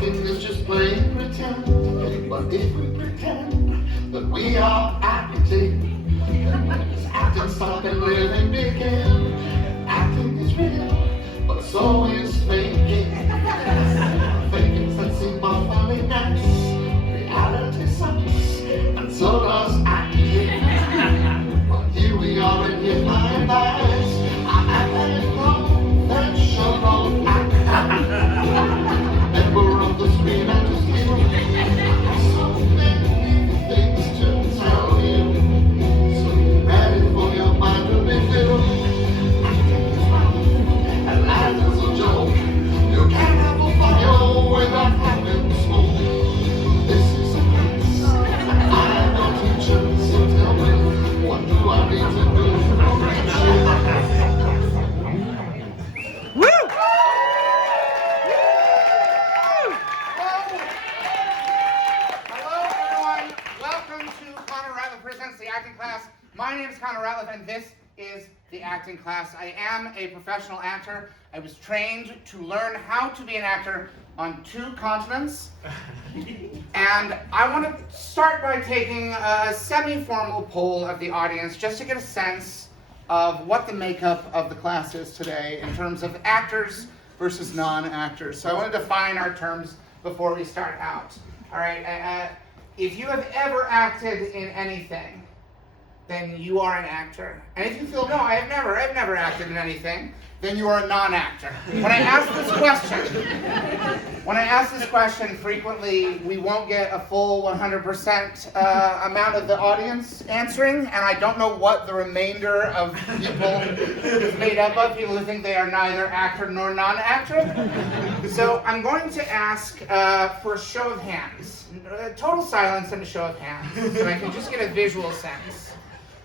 Acting is just plain pretend, but if we pretend that we are acting, does acting stop and living begin? Acting is real, but so is faking. Faking sets in my funny mess. Reality sucks, and so does acting. But here we are, and here's my advice. I'm acting professional actor. Member of the screen and just you. I have so many things to tell you. So get ready for your mind to be filled. Acting is fun, and life is a joke. You can't have a fire without having smoke. This is a class, and I'm your teacher. So tell me, what do I need to do to reach you? The acting class. My name is Connor Ratliff, and this is the acting class. I am a professional actor. I was trained to learn how to be an actor on 2 continents. And I want to start by taking a semi-formal poll of the audience just to get a sense of what the makeup of the class is today in terms of actors versus non-actors. So I want to define our terms before we start out. All right. If you have ever acted in anything, then you are an actor. And if you feel, no, I've never acted in anything, then you are a non-actor. When I ask this question frequently, we won't get a full 100% amount of the audience answering, and I don't know what the remainder of people is made up of, people who think they are neither actor nor non-actor. So I'm going to ask for a show of hands, total silence and a show of hands, so I can just get a visual sense.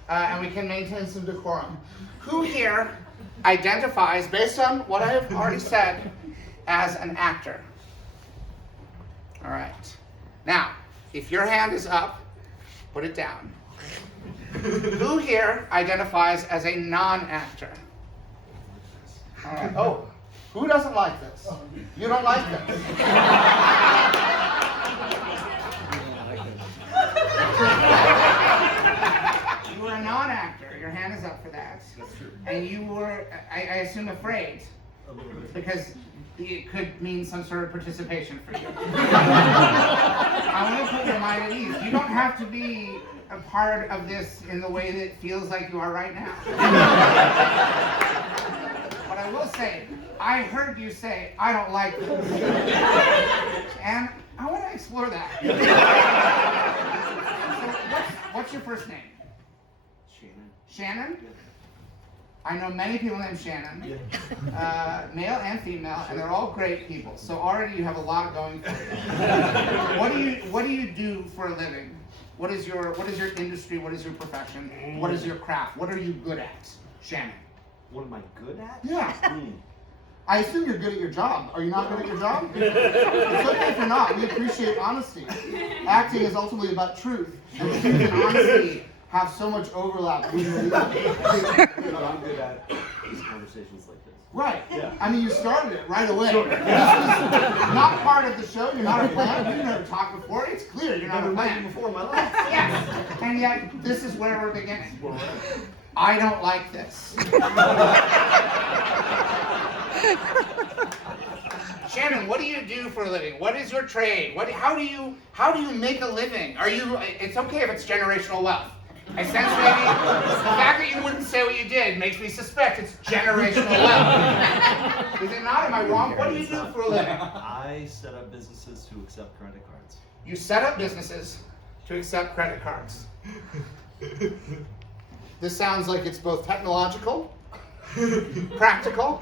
And we can maintain some decorum. Who here identifies, based on what I have already said, as an actor? All right. Now, if your hand is up, put it down. Who here identifies as a non-actor? All right. Oh, who doesn't like this? You don't like this? You were a non-actor. Your hand is up for that. That's true. And you were, I assume, afraid. A little bit. Because it could mean some sort of participation for you. I want to put your mind at ease. You don't have to be a part of this in the way that it feels like you are right now. But I will say, I heard you say, I don't like this. And I want to explore that. So what's your first name? Shannon? I know many people named Shannon, male and female, and they're all great people. So already you have a lot going for you. What do you do for a living? What is your industry? What is your profession? What is your craft? What are you good at, Shannon? What am I good at? Yeah. I assume you're good at your job. Are you not good at your job? It's okay if you're not. We appreciate honesty. Acting is ultimately about truth, and truth and honesty have so much overlap. I'm good at conversations like this. Right. Yeah. I mean, you started it right away. Sure. This is not part of the show. You're not a plan. We've never talked before. It's clear you're not a plan. Before in my life. Yes. And yet, this is where we're beginning. I don't like this. Shannon, what do you do for a living? What is your trade? How do you make a living? It's okay if it's generational wealth. I sense maybe the fact that you wouldn't say what you did makes me suspect it's generational wealth. Is it not? Am I wrong? What do you do for a living? I set up businesses to accept credit cards. You set up businesses to accept credit cards. This sounds like it's both technological, practical,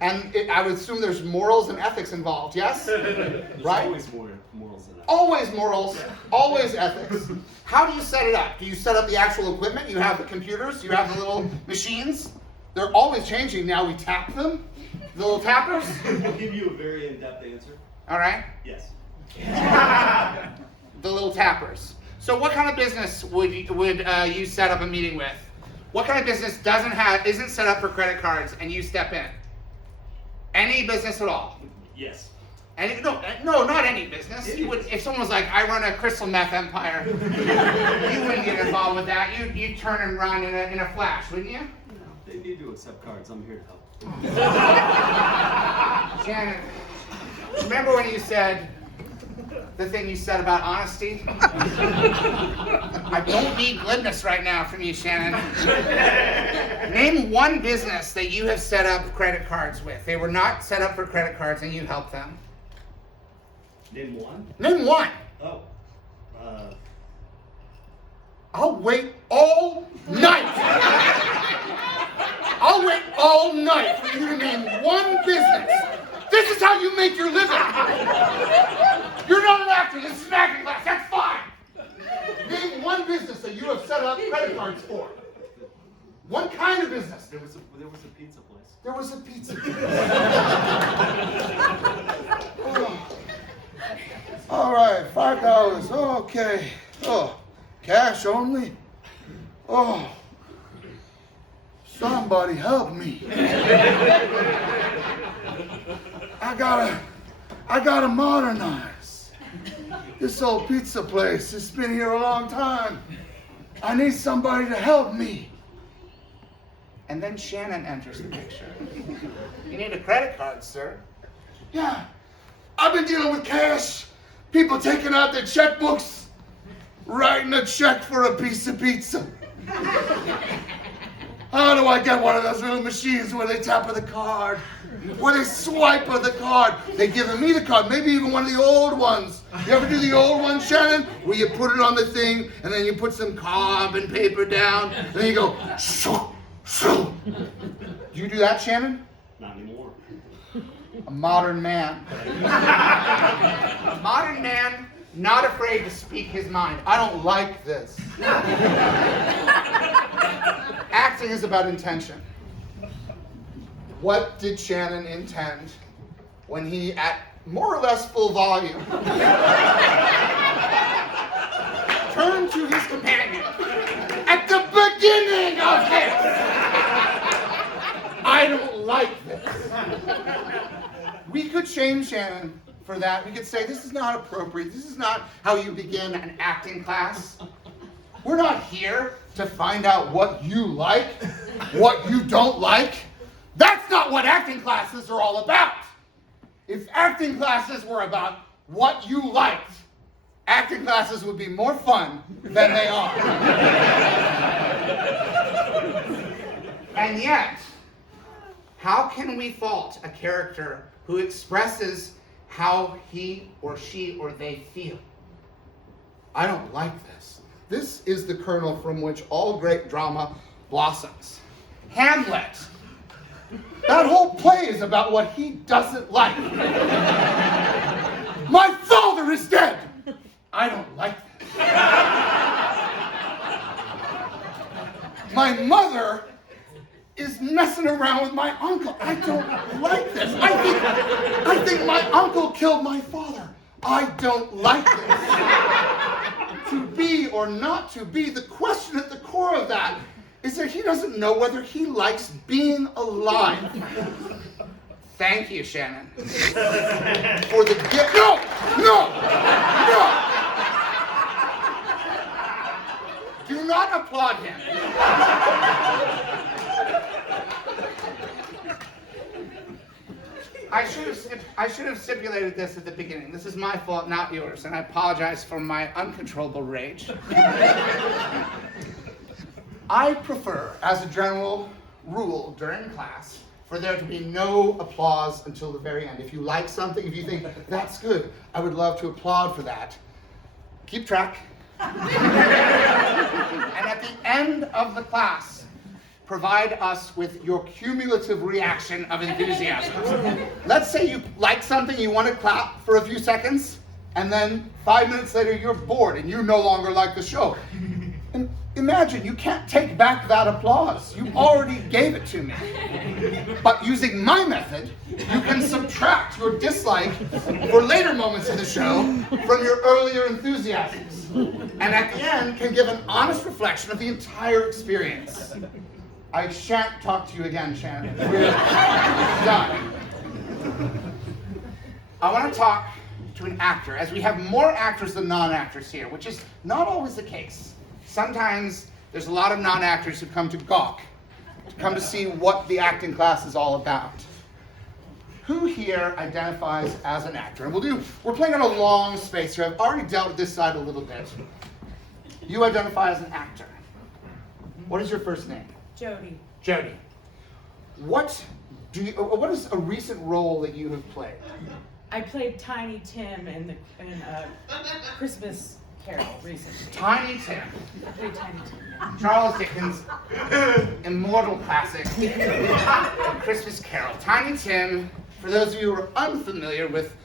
and I would assume there's morals and ethics involved, yes? There's Right? always more morals in it. Always morals, always ethics. How do you set it up? Do you set up the actual equipment? You have the computers, you have the little machines. They're always changing. Now we tap them, the little tappers. I'll give you a very in-depth answer. All right? Yes. The little tappers. So what kind of business would you set up a meeting with? What kind of business isn't set up for credit cards and you step in? Any business at all? Yes. No, not any business. You would, if someone was like, I run a crystal meth empire, you wouldn't get involved with that. You'd turn and run in a flash, wouldn't you? No, they need to accept cards. I'm here to help. Shannon, remember when you said the thing you said about honesty? I don't need glibness right now from you, Shannon. Name one business that you have set up credit cards with. They were not set up for credit cards and you helped them. Name one? Name one. Oh. I'll wait all night. I'll wait all night for you to name one business. This is how you make your living. You're not an actor. This is an acting class. That's fine. Name one business that you have set up credit cards for. One kind of business. There was a pizza place. There was a pizza place. Oh. All right, $5. Okay. Oh, cash only? Oh, somebody help me. I gotta modernize. This old pizza place has been here a long time. I need somebody to help me. And then Shannon enters the picture. You need a credit card, sir. Yeah, I've been dealing with cash. People taking out their checkbooks, writing a check for a piece of pizza. How do I get one of those little machines where they tap of the card, where they swipe of the card? They giving me the card, maybe even one of the old ones. You ever do the old one, Shannon? Where you put it on the thing, and then you put some carbon paper down, and then you go, shoo, shoo. Do you do that, Shannon? Not anymore. A modern man. A modern man, not afraid to speak his mind. I don't like this. Acting is about intention. What did Shannon intend when he, at more or less full volume, turned to his companion at the beginning of this? I don't like this. We could shame Shannon for that. We could say, this is not appropriate. This is not how you begin an acting class. We're not here to find out what you like, what you don't like. That's not what acting classes are all about. If acting classes were about what you liked, acting classes would be more fun than they are. And yet, how can we fault a character who expresses how he or she or they feel? I don't like this. This is the kernel from which all great drama blossoms. Hamlet. That whole play is about what he doesn't like. My father is dead. I don't like this. My mother is messing around with my uncle. I don't like this. I think my uncle killed my father. I don't like this. To be or not to be, the question at the core of that is that he doesn't know whether he likes being alive. Thank you, Shannon. For the gift. No! Do not applaud him. I should have stipulated this at the beginning. This is my fault, not yours, and I apologize for my uncontrollable rage. I prefer, as a general rule during class, for there to be no applause until the very end. If you like something, if you think, that's good, I would love to applaud for that. Keep track. And at the end of the class, provide us with your cumulative reaction of enthusiasm. Let's say you like something, you want to clap for a few seconds, and then 5 minutes later you're bored and you no longer like the show. And imagine, you can't take back that applause. You already gave it to me. But using my method, you can subtract your dislike for later moments of the show from your earlier enthusiasms. And at the end, can give an honest reflection of the entire experience. I shan't talk to you again, Shannon. We're done. I want to talk to an actor, as we have more actors than non-actors here, which is not always the case. Sometimes there's a lot of non-actors who come to gawk, to come to see what the acting class is all about. Who here identifies as an actor? And we're playing on a long space here. I've already dealt with this side a little bit. You identify as an actor. What is your first name? Jody. Jody. What is a recent role that you have played? I played Tiny Tim in Christmas Carol recently. Tiny Tim. I played Tiny Tim. Yeah. Charles Dickens' immortal classic, Christmas Carol. Tiny Tim, for those of you who are unfamiliar with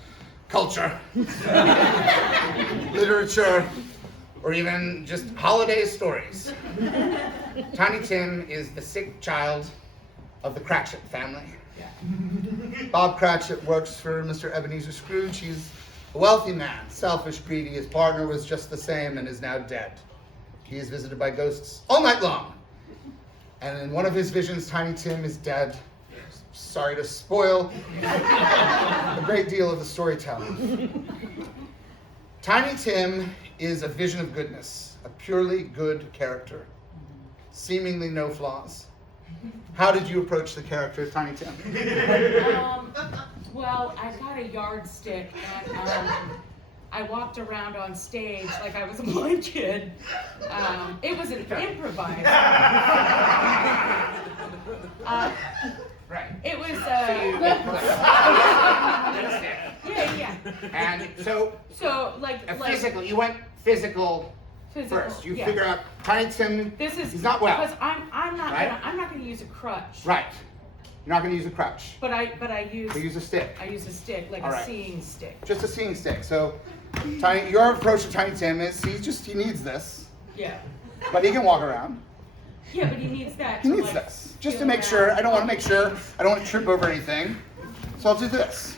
culture, literature, or even just holiday stories, Tiny Tim is the sick child of the Cratchit family. Bob Cratchit works for Mr. Ebenezer Scrooge. He's a wealthy man, selfish, greedy. His partner was just the same and is now dead. He is visited by ghosts all night long. And in one of his visions, Tiny Tim is dead. Sorry to spoil a great deal of the storytelling. Tiny Tim is a vision of goodness, a purely good character, seemingly no flaws. How did you approach the character of Tiny Tim? Well, I got a yardstick and I walked around on stage like I was a blind kid. It was an improvised. Right. It was. Yeah. And so like physical. You went physical first. You figure out Tiny Tim. He's not well. Because I'm not gonna use a crutch. Right. You're not going to use a crutch. But I use. You use a stick. I use a stick, like All a right. seeing stick. Just a seeing stick. So, your approach to Tiny Tim is he needs this, Yeah. but he can walk around. Yeah, but he needs that. He to, needs like, this just to feel make sure. around. I don't want to trip over anything. So I'll do this.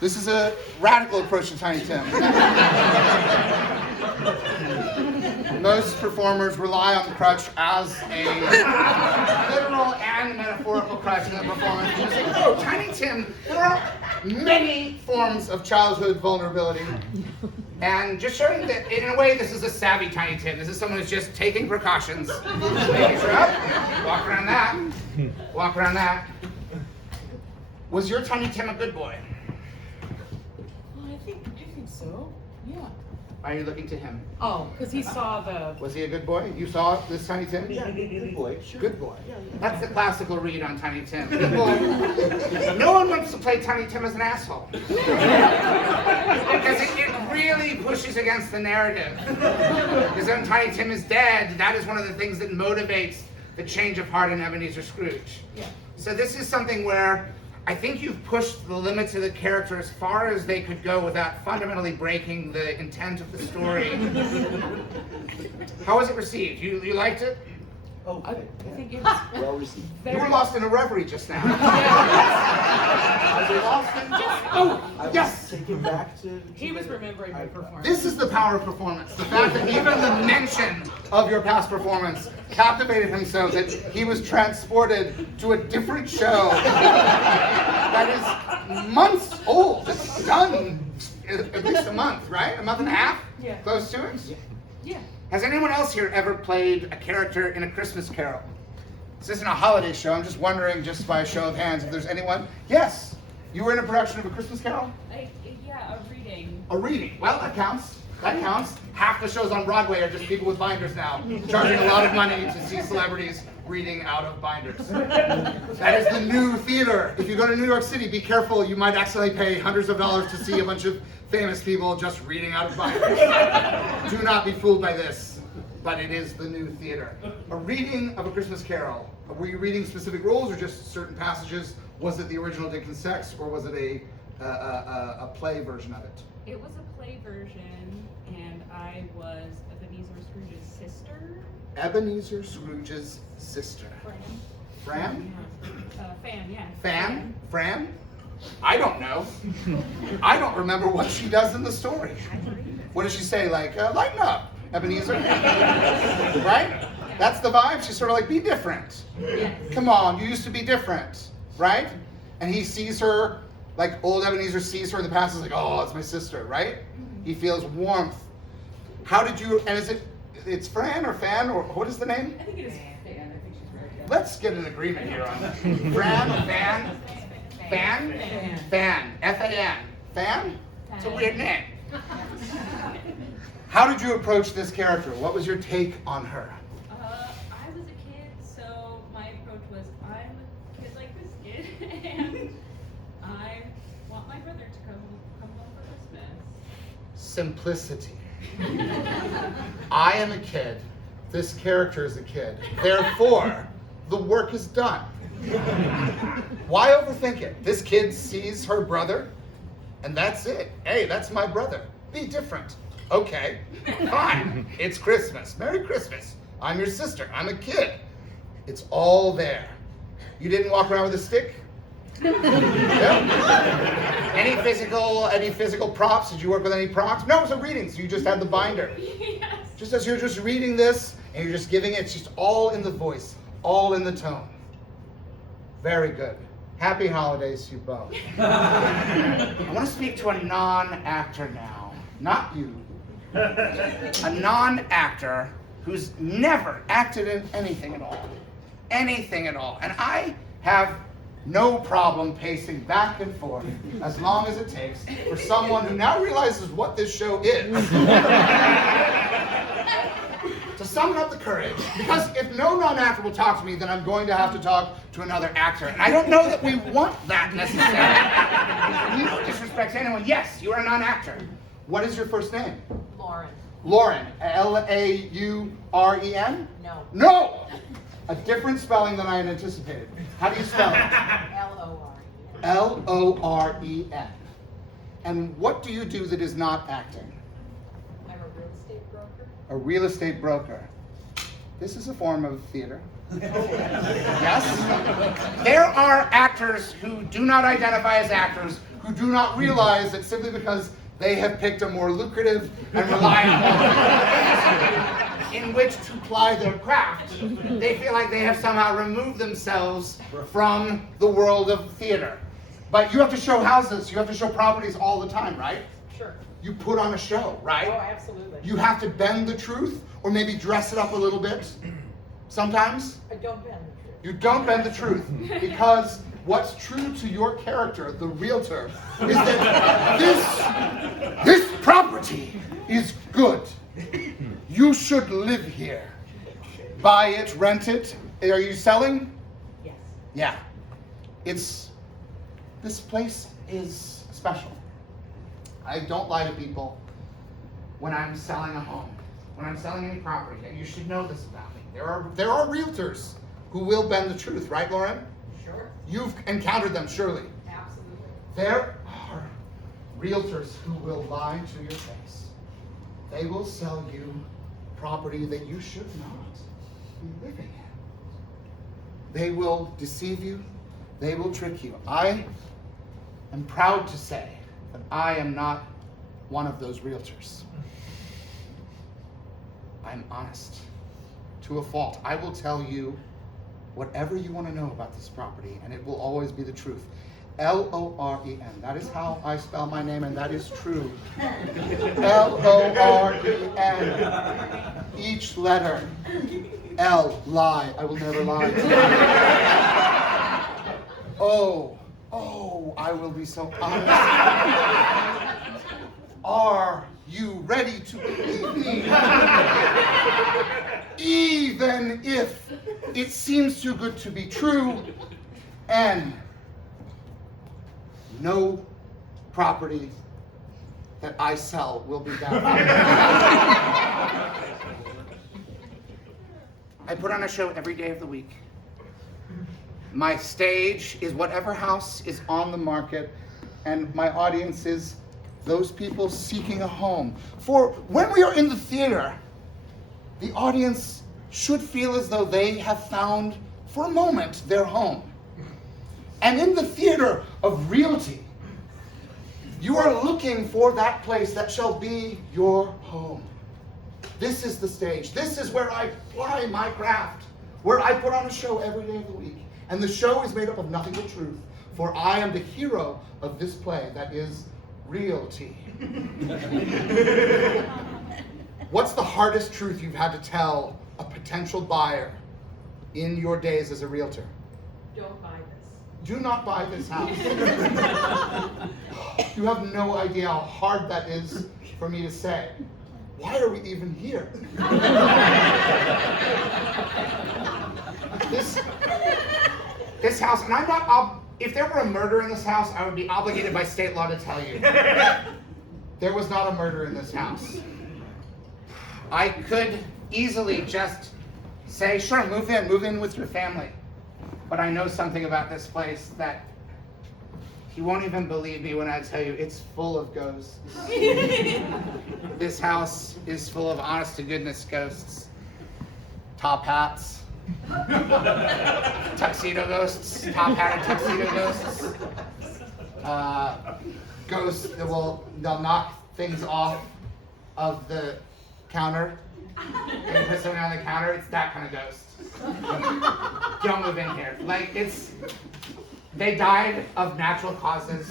This is a radical approach to Tiny Tim. Most performers rely on the crutch as a literal and metaphorical crutch in the performance. You say, oh, Tiny Tim, there are many forms of childhood vulnerability. And just showing that, in a way, this is a savvy Tiny Tim. This is someone who's just taking precautions. Making sure, walk around that, walk around that. Was your Tiny Tim a good boy? Well, I think so. Yeah. Are you looking to him? Oh, because he saw the. Was he a good boy? You saw this Tiny Tim? Yeah, good boy. Sure. Good boy. That's the classical read on Tiny Tim. People, no one wants to play Tiny Tim as an asshole. Because it really pushes against the narrative. Because when Tiny Tim is dead, that is one of the things that motivates the change of heart in Ebenezer Scrooge. Yeah. So this is something where I think you've pushed the limits of the character as far as they could go without fundamentally breaking the intent of the story. How was it received? You liked it? Oh, I okay. think it was Well received. You were very. lost in a reverie just now. I was Lost in I was yes! taken back to. He was remembering my performance. This is the power of performance. The fact that even the mention of your past performance captivated him so that he was transported to a different show that is months old. It's done at least a month, right? A month and a half? Yeah. Close to it? Yeah. Has anyone else here ever played a character in a Christmas Carol? This isn't a holiday show. I'm just wondering, just by a show of hands, if there's anyone. Yes, you were in a production of a Christmas Carol? Yeah, a reading. A reading. Well, that counts. That counts. Half the shows on Broadway are just people with binders now, charging a lot of money to see celebrities reading out of binders. That is the new theater. If you go to New York City, be careful. You might accidentally pay hundreds of dollars to see a bunch of famous people just reading out of binders. Do not be fooled by this, but it is the new theater. A reading of A Christmas Carol. Were you reading specific roles or just certain passages? Was it the original Dickens text, or was it a play version of it? It was a play version, and I was Ebenezer Scrooge's sister. Ebenezer Scrooge's sister. Fran? Fan, yeah. Fan? Fran? I don't know. I don't remember what she does in the story. What does she say? Like, lighten up, Ebenezer. Right? That's the vibe. She's sort of like, be different. Yes. Come on, you used to be different. Right? And he sees her Like old Ebenezer sees her in the past, is like, oh, it's my sister, right? He feels warmth. How did you, and it's Fran or Fan, or what is the name? I think it is Fan. I think she's right. Yeah. Let's get an agreement here on that. Fran or Fan? Fan? Fan. F-A-N. Fan? It's a weird name. How did you approach this character? What was your take on her? I was a kid, so my approach was, I'm a kid like this kid, and I want my brother to come home for Christmas. Simplicity. I am a kid. This character is a kid. Therefore, the work is done. Why overthink it? This kid sees her brother, and that's it. Hey, that's my brother. Be different. Okay, fine. It's Christmas. Merry Christmas. I'm your sister. I'm a kid. It's all there. You didn't walk around with a stick? No? Any physical props? Did you work with any props? No, it was a reading, so you just had the binder. Yes. Just as you're just reading this, and you're just giving it, it's just all in the voice, all in the tone. Very good. Happy holidays to you both. I want to speak to a non-actor now. Not you. A non-actor who's never acted in anything at all. Anything at all. And I have no problem pacing back and forth as long as it takes for someone who now realizes what this show is. To summon up the courage, because if no non-actor will talk to me, then I'm going to have to talk to another actor. And I don't know that we want that necessarily. No disrespect to anyone. Yes, you are a non-actor. What is your first name? Lauren. Lauren. L-A-U-R-E-N? No. No! A different spelling than I had anticipated. How do you spell it? L-O-R-E-N. L-O-R-E-N. And what do you do that is not acting? I'm a real estate broker. A real estate broker. This is a form of theater. Yes? There are actors who do not identify as actors, who do not realize that simply because they have picked a more lucrative and reliable in which to ply their craft, they feel like they have somehow removed themselves from the world of theater. But you have to show houses, you have to show properties all the time, right? Sure. You put on a show, right? Oh, absolutely. You have to bend the truth, or maybe dress it up a little bit. Sometimes I don't bend the truth. you don't bend the truth, because what's true to your character, the realtor, is that this property is good. You should live here. Buy it, rent it. Are you selling? Yes. Yeah. This place is special. I don't lie to people when I'm selling a home, when I'm selling any property. You should know this about me. There are realtors who will bend the truth, right, Lauren? Sure. You've encountered them, surely. Absolutely. There are realtors who will lie to your face. They will sell you property that you should not be living in. They will deceive you. They will trick you. I am proud to say that I am not one of those realtors. I'm honest to a fault. I will tell you whatever you want to know about this property, and it will always be the truth. L-O-R-E-N. That is how I spell my name, and that is true. L-O-R-E-N. Each letter. L, lie. I will never lie. O, I will be so honest. Are you ready to believe me? Even if it seems too good to be true, and no property that I sell will be down. I put on a show every day of the week. My stage is whatever house is on the market, and my audience is those people seeking a home. For when we are in the theater, the audience should feel as though they have found, for a moment, their home. And in the theater of realty, you are looking for that place that shall be your home. This is the stage. This is where I ply my craft, where I put on a show every day of the week. And the show is made up of nothing but truth. for I am the hero of this play that is realty. What's the hardest truth you've had to tell a potential buyer in your days as a realtor? Don't buy this. Do not buy this house. You have no idea how hard that is for me to say. Why are we even here? This house, and I'm not, if there were a murder in this house, I would be obligated by state law to tell you. There was not a murder in this house. I could easily just say, sure, move in with your family. But I know something about this place that you won't even believe me when I tell you it's full of ghosts. This house is full of honest to goodness ghosts. Top hats. Tuxedo ghosts. Top hatted tuxedo ghosts. Ghosts that they'll knock things off of the counter and put something on the counter. It's that kind of ghost. Don't move in here. Like, they died of natural causes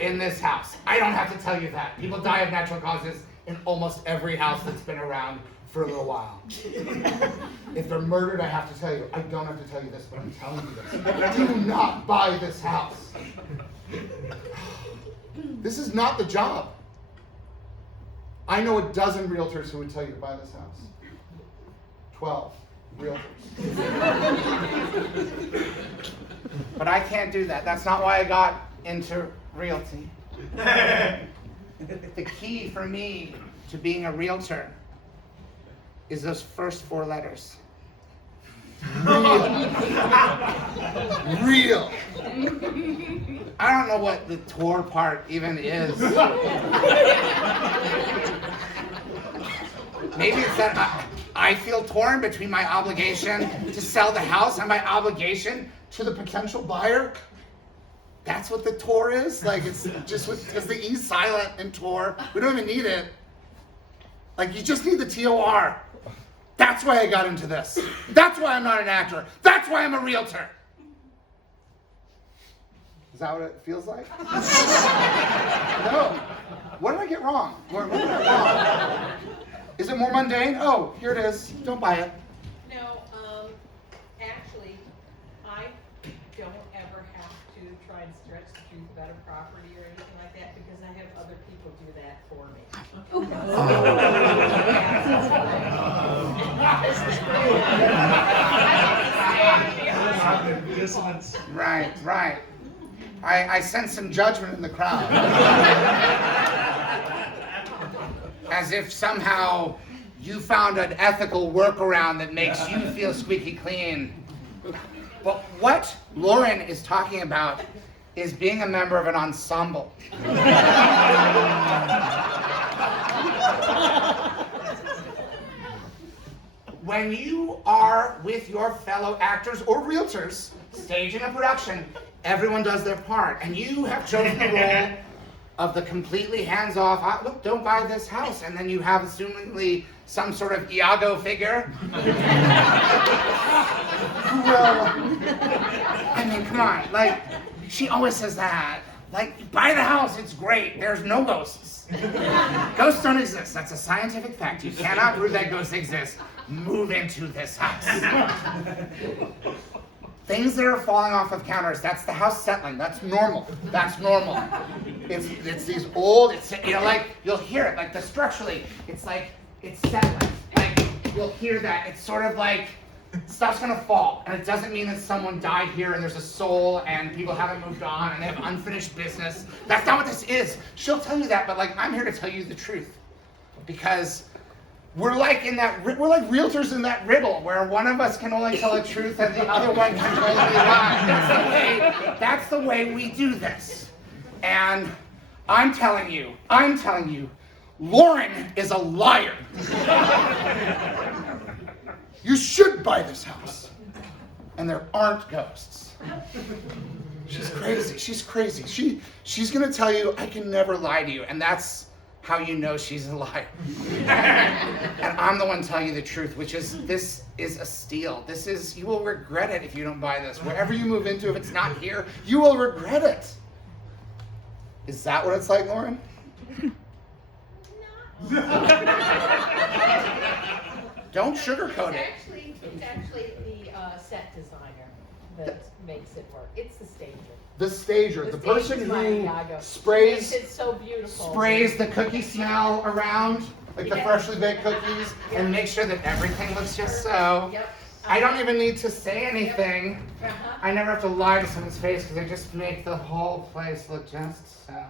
in this house. I don't have to tell you that. People die of natural causes in almost every house that's been around for a little while. If they're murdered, I have to tell you. I don't have to tell you this, but I'm telling you this. Do not buy this house. This is not the job. I know a dozen realtors who would tell you to buy this house. 12 realtors. But I can't do that. That's not why I got into realty. The key for me to being a realtor is those first 4 letters. Real. I don't know what the tour part even is. Maybe it's that I feel torn between my obligation to sell the house and my obligation to the potential buyer. That's what the tour is. Like, it's the E silent in tour. We don't even need it. Like, you just need the TOR. That's why I got into this. That's why I'm not an actor. That's why I'm a realtor. Is that what it feels like? No. What did I get wrong? What did I get wrong? Is it more mundane? Oh, here it is. Don't buy it. No, actually, I don't ever have to try and stretch the truth about a property or anything like that because I have other people do that for me. Right. I sense some judgment in the crowd. As if somehow you found an ethical workaround that makes you feel squeaky clean. But what Lauren is talking about is being a member of an ensemble. When you are with your fellow actors or realtors staging a production, everyone does their part, and you have chosen the role of the completely hands-off, look, don't buy this house, and then you have assumingly some sort of Iago figure. Who will, I mean, come on, like, she always says that. Like, buy the house, it's great, there's no ghosts. Ghosts don't exist, that's a scientific fact. You cannot prove that ghosts exist. Move into this house. Things that are falling off of counters, that's the house settling. That's normal. It's these old, like, you'll hear it, like, structurally, it's like, it's settling. Like, you'll hear that. It's sort of like, stuff's gonna fall. And it doesn't mean that someone died here and there's a soul and people haven't moved on and they have unfinished business. That's not what this is. She'll tell you that, but, like, I'm here to tell you the truth. Because we're like realtors in that riddle where one of us can only tell the truth and the other one can only lie. That's the way we do this. And I'm telling you, Lauren is a liar. You should buy this house. And there aren't ghosts. She's crazy. She's gonna tell you, I can never lie to you. And that's how you know she's a liar. And I'm the one telling you the truth, which is, this is a steal. You will regret it if you don't buy this. Wherever you move into, if it's not here, you will regret it. Is that what it's like, Lauren? Don't sugarcoat it. It's actually the set designer that makes it work. It's the stager. The stager, the person stager's my who Iago. sprays Makes it so beautiful. the cookie smell around, like the Yeah. freshly baked cookies, and make sure that everything looks just so. Yep. I don't even need to say anything. Uh-huh. I never have to lie to someone's face because they just make the whole place look just so.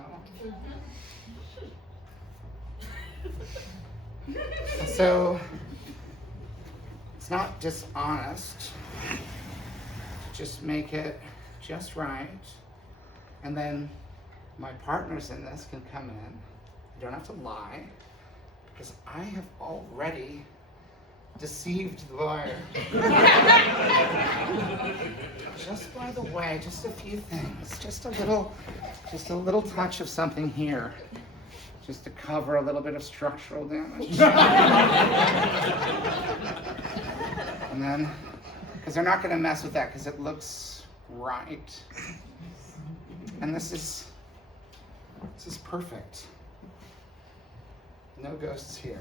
So, it's not dishonest. Just make it just right. And then my partners in this can come in. You don't have to lie, because I have already deceived the buyer. Just by the way, just a few things. Just a little touch of something here. Just to cover a little bit of structural damage. And then, because they're not going to mess with that because it looks right. And this is perfect. No ghosts here.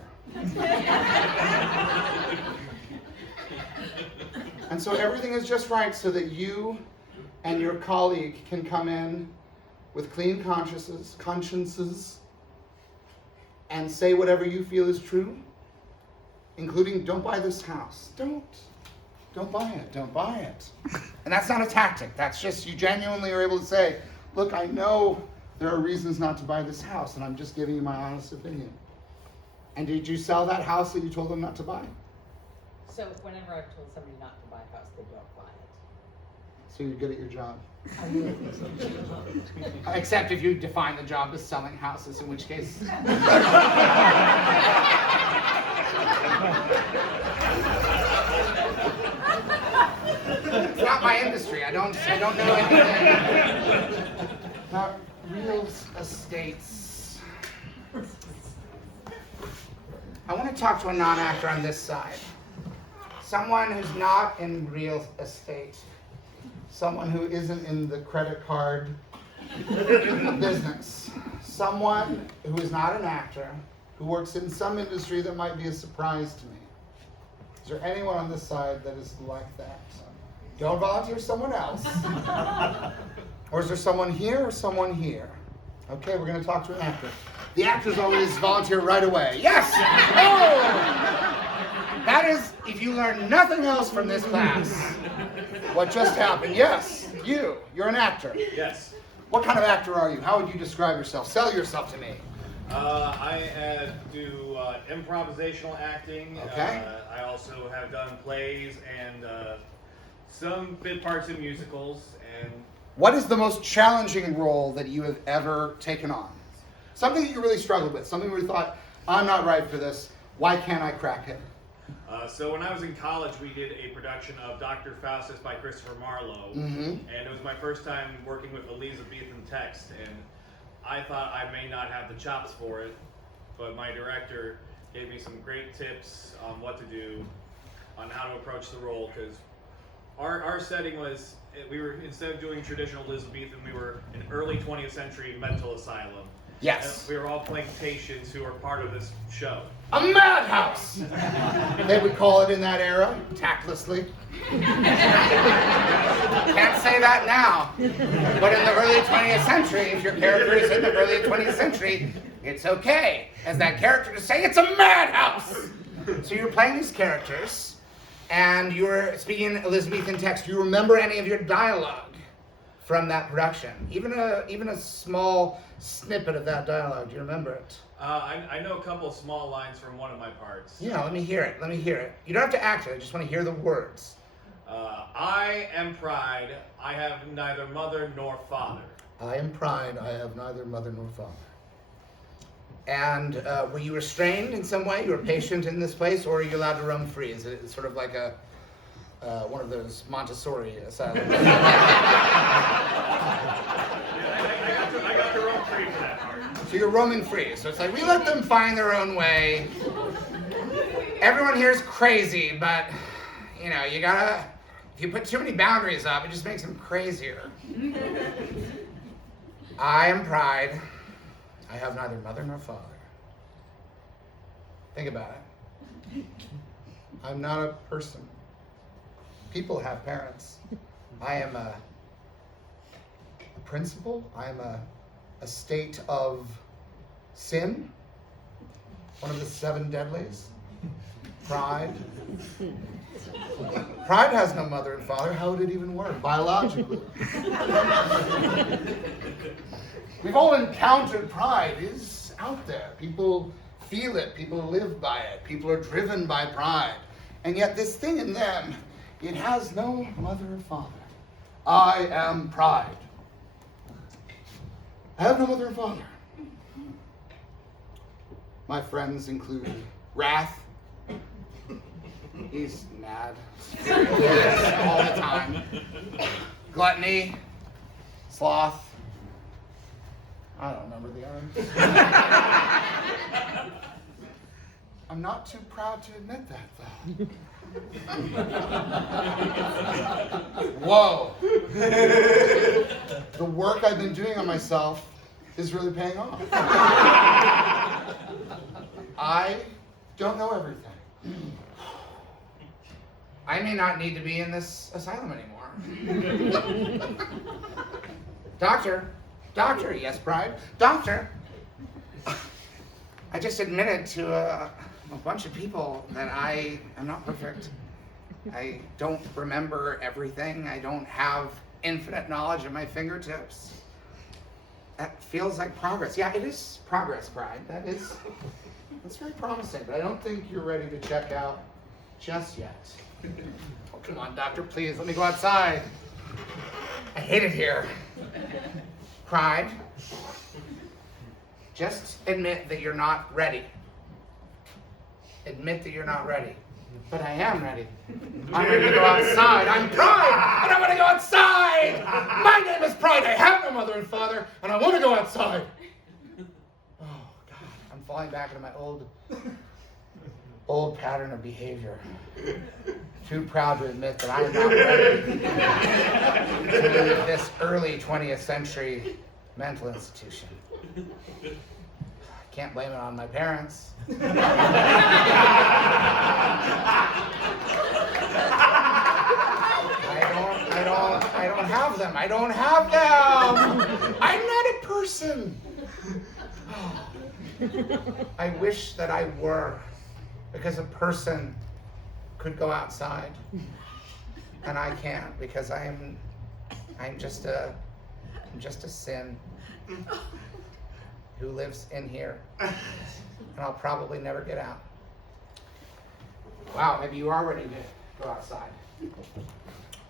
And so everything is just right so that you and your colleague can come in with clean consciences, and say whatever you feel is true, including don't buy this house. Don't buy it. Don't buy it. And that's not a tactic. That's just you genuinely are able to say, look, I know there are reasons not to buy this house, and I'm just giving you my honest opinion. And did you sell that house that you told them not to buy? So whenever I've told somebody not to buy a house, they don't buy it. So you're good at your job. I really think so. Except if you define the job as selling houses, in which case. It's not my industry. I don't know anything about real estates. I want to talk to a non-actor on this side. Someone who's not in real estate. Someone who isn't in the credit card business. Someone who is not an actor, who works in some industry that might be a surprise to me. Is there anyone on this side that is like that? Don't volunteer someone else. Or is there someone here or someone here? Okay, we're going to talk to an actor. The actors always volunteer right away. Yes! Oh! That is, if you learn nothing else from this class, what just happened. Yes, you're an actor. Yes. What kind of actor are you? How would you describe yourself? Sell yourself to me. I do improvisational acting. Okay. I also have done plays and some bit parts in musicals. And What is the most challenging role that you have ever taken on? Something that you really struggled with, something where you thought, I'm not right for this, why can't I crack it? So when I was in college, we did a production of Dr. Faustus by Christopher Marlowe. And it was my first time working with Elizabethan text. And I thought I may not have the chops for it, but my director gave me some great tips on what to do, on how to approach the role, because our setting was, we were, instead of doing traditional Elizabethan, we were an early 20th century mental asylum. Yes. And we were all playing patients who were part of this show. A madhouse! They would call it in that era, tactlessly. Can't say that now. But in the early 20th century, if your character is in the early 20th century, it's okay as that character to say it's a madhouse. So you're playing these characters, and you're speaking Elizabethan text. Do you remember any of your dialogue from that production? Even a small snippet of that dialogue. Do you remember it? I know a couple of small lines from one of my parts. Yeah, let me hear it. You don't have to act it. I just want to hear the words. I am Pride. I have neither mother nor father. I am Pride. I have neither mother nor father. And were you restrained in some way? You were patient in this place, or are you allowed to roam free? Is it sort of like a one of those Montessori asylums? I got to roam free for that part. So you're roaming free. So it's like, we let them find their own way. Everyone here is crazy, but, you know, you gotta, if you put too many boundaries up, it just makes them crazier. I am Pride. I have neither mother nor father. Think about it. I'm not a person. People have parents. I am a principle. I am a state of sin. One of the 7 deadlies. Pride. Pride has no mother and father. How would it even work biologically? We've all encountered pride. It is out there. People feel it. People live by it. People are driven by pride. And yet this thing in them, it has no mother or father. I am Pride. I have no mother and father. My friends include Wrath. He's mad. All the time. Gluttony. Sloth. I don't remember the others. I'm not too proud to admit that, though. Whoa. The work I've been doing on myself is really paying off. I don't know everything. I may not need to be in this asylum anymore. Doctor, yes, Pride. Doctor, I just admitted to a bunch of people that I am not perfect. I don't remember everything. I don't have infinite knowledge at my fingertips. That feels like progress. Yeah, it is progress, Pride. That's very promising, but I don't think you're ready to check out just yet. Oh, come on, doctor, please, let me go outside. I hate it here. Pride, just admit that you're not ready. Admit that you're not ready. But I am ready. I'm ready to go outside. I'm Pride, and I want to go outside. My name is Pride. I have no mother and father, and I want to go outside. Oh, God, I'm falling back into my old pattern of behavior. Too proud to admit that I am not ready to leave this early 20th century mental institution. I can't blame it on my parents. I don't have them. I don't have them. I'm not a person. I wish that I were, because a person could go outside, and I can't because I'm just a sin who lives in here, and I'll probably never get out. Wow, maybe you are ready to go outside.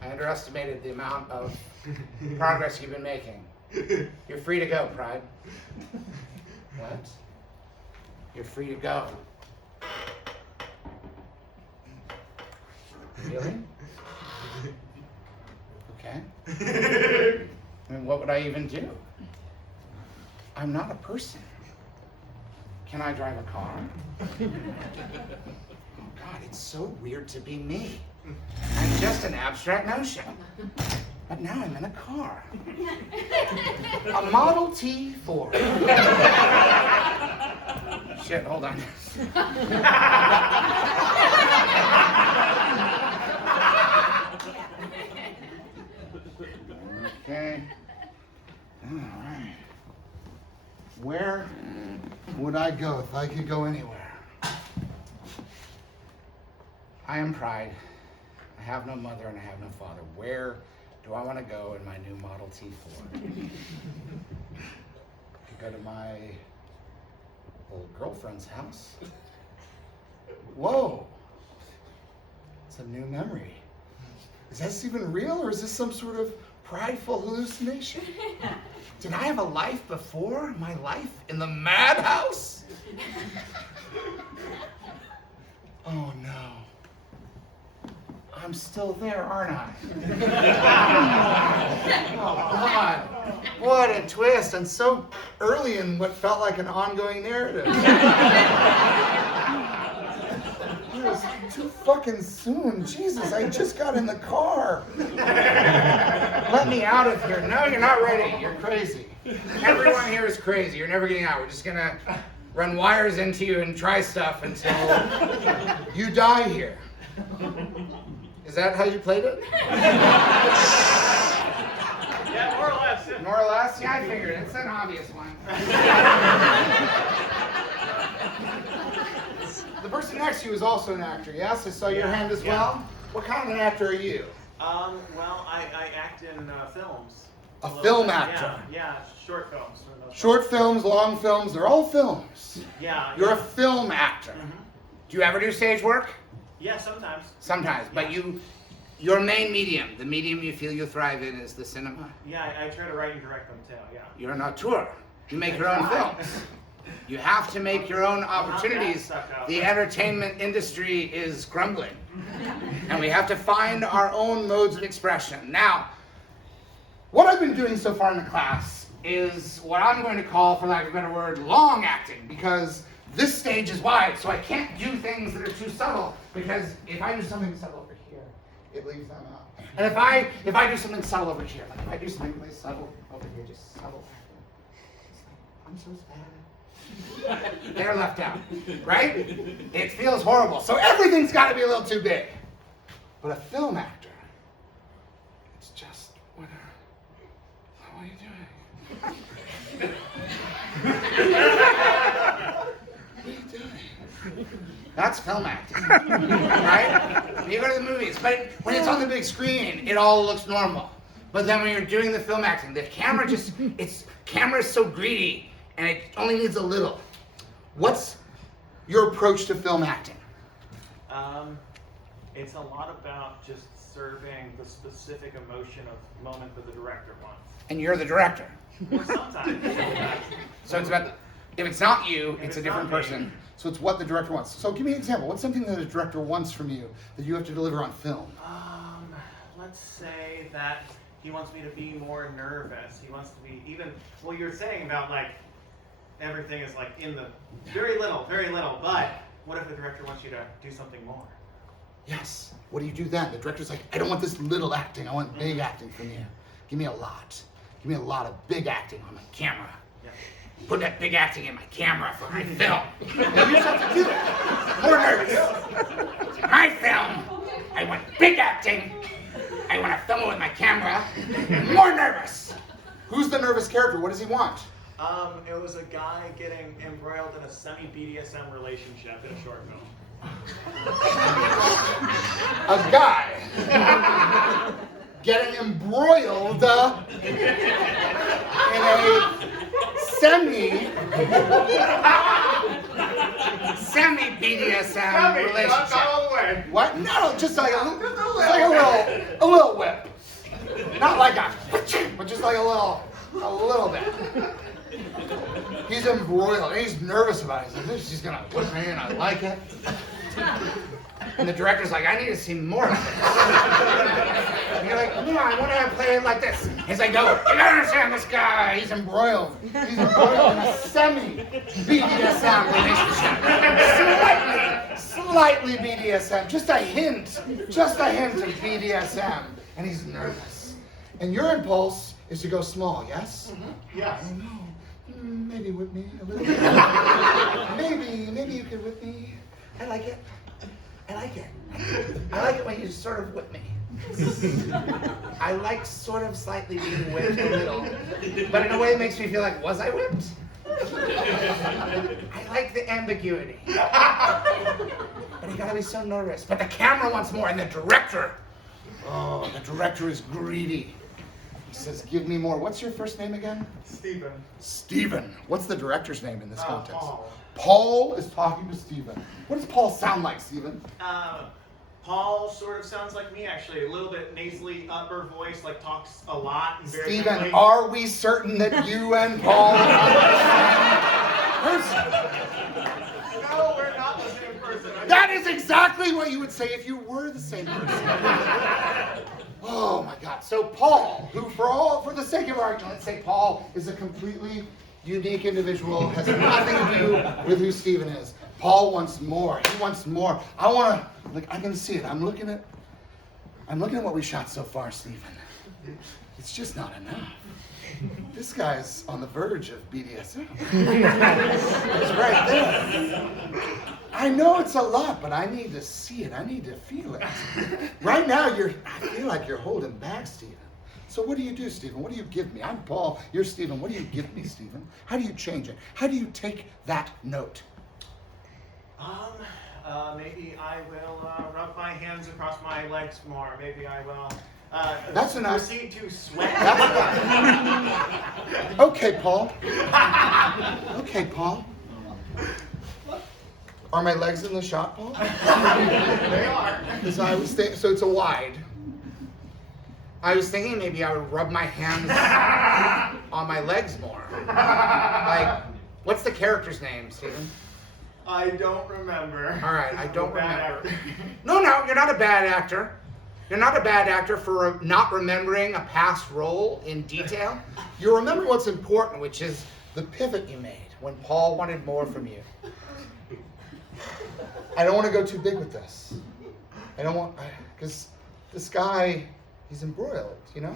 I underestimated the amount of progress you've been making. You're free to go, Pride. What? You're free to go. Really? Okay. I mean, what would I even do? I'm not a person. Can I drive a car? Oh God, it's so weird to be me. I'm just an abstract notion. But now I'm in a car. A Model T Ford. Shit, hold on. Okay. All right. Where would I go if I could go anywhere? I am Pride. I have no mother and I have no father. Where do I want to go in my new Model T Ford? I could go to my old girlfriend's house. Whoa. It's a new memory. Is this even real, or is this some sort of prideful hallucination? Did I have a life before my life in the madhouse? Oh no. I'm still there, aren't I? Oh God. What a twist, and so early in what felt like an ongoing narrative. It was too fucking soon. Jesus, I just got in the car. Let me out of here. No, you're not ready. You're crazy. Everyone here is crazy. You're never getting out. We're just gonna run wires into you and try stuff until you die here. Is that how you played it? Yeah, more or less. Yeah. More or less? Yeah, I figured. It's an obvious one. The person next to you is also an actor, yes? I saw your hand as well. What kind of an actor are you? Well, I act in films. A little film bit. actor. Yeah, short films. For the most Short part. films, long films, they're all films. Yeah. You're a film actor. Do you ever do stage work? Yeah, sometimes. Sometimes, but your main medium, the medium you feel you thrive in is the cinema. Yeah, I try to write and direct them too. Yeah. You're an auteur. You make your own films. You have to make your own opportunities. The entertainment industry is crumbling. And we have to find our own modes of expression. Now, what I've been doing so far in the class is what I'm going to call, for lack of a better word, long acting, because this stage is wide, so I can't do things that are too subtle, because if I do something subtle over here, it leaves them out. And if I do something subtle over here, like if I do something really subtle over here, just subtle acting, it's like, I'm so sad. They're left out, right? It feels horrible. So everything's got to be a little too big. But a film actor, it's just whatever. What are you doing? What are you doing? That's film acting, right? When you go to the movies, but when it's on the big screen, it all looks normal. But then when you're doing the film acting, the camera camera is so greedy, and it only needs a little. What's your approach to film acting? It's a lot about just serving the specific emotion of moment that the director wants. And you're the director. Or sometimes. So it's about, if it's not you, If it's a it's different not me. person. So it's what the director wants. So give me an example. What's something that a director wants from you that you have to deliver on film? Let's say that he wants me to be more nervous. He wants to be well, you're saying about like, everything is like in the very little, but what if the director wants you to do something more? Yes. What do you do then? The director's like, I don't want this little acting. I want big acting from you. Give me a lot. Give me a lot of big acting on my camera. Yeah. Put that big acting in my camera for my film. You just have to do that. More nervous. My film. I want big acting. I want to film it with my camera. More nervous. Who's the nervous character? What does he want? It was a guy getting embroiled in a semi-BDSM relationship in a short film. A guy getting embroiled in a semi-BDSM relationship. Not all the way. What? No, just like a little whip. Not like a, but just like a little bit. He's embroiled, and he's nervous about it. He's like, she's gonna whip me, and I like it. And the director's like, I need to see more of this. And you're like, no, I want to play it like this. He's like, no, you gotta understand this guy. He's embroiled. He's embroiled in a semi-BDSM relationship. Slightly BDSM. Just a hint of BDSM. And he's nervous. And your impulse is to go small, yes? Yes. I know. Maybe whip me a little bit. Maybe you could whip me. I like it. I like it when you sort of whip me. I like sort of slightly being whipped a little. But in a way it makes me feel like, was I whipped? I like the ambiguity. But you gotta be so nervous. But the camera wants more, and the director is greedy. He says, give me more. What's your first name again? Stephen. Steven. What's the director's name in this context? Paul. Paul is talking to Steven. What does Paul sound like, Steven? Paul sort of sounds like me, actually. A little bit nasally, upper voice, like talks a lot. And very Steven, quickly. are we certain that you and Paul are the same person? No, we're not the same person. That is exactly what you would say if you were the same person. Oh my God. So Paul, who for the sake of argument, let's say Paul is a completely unique individual, has nothing to do with who Stephen is. Paul wants more. He wants more. I want to, like, I can see it. I'm looking at what we shot so far, Stephen. It's just not enough. This guy's on the verge of BDSM. It's right there. I know it's a lot, but I need to see it. I need to feel it. Right now, I feel like you're holding back, Stephen. So what do you do, Stephen? What do you give me? I'm Paul. You're Stephen. What do you give me, Stephen? How do you change it? How do you take that note? Maybe I will rub my hands across my legs more. Maybe I will. That's enough. Proceed to sweat. That's enough. Okay, Paul. Okay, Paul. Are my legs in the shot, Paul? They are. Because I was thinking, so it's a wide. I was thinking maybe I would rub my hands on my legs more. Like, what's the character's name, Stephen? I don't remember. All right, I don't Bad remember. actor. No, you're not a bad actor. You're not a bad actor for not remembering a past role in detail. You remember what's important, which is the pivot you made when Paul wanted more from you. I don't want to go too big with this. I don't want, because this guy, he's embroiled, you know?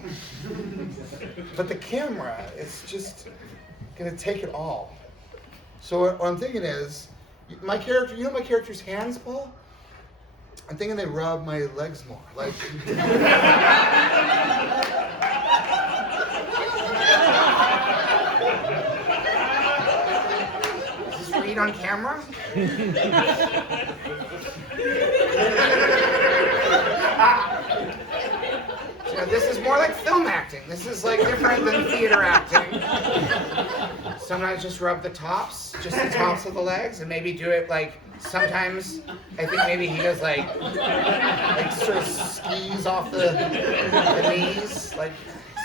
But the camera, it's just going to take it all. So what I'm thinking is, my character, you know my character's hands, Paul? I'm thinking they rub my legs more. Like, is this read on camera? You know, this is more like film acting. This is like different than theater acting. Sometimes just rub the tops of the legs, and maybe do it like sometimes. I think maybe he does like sort of skis off the knees, like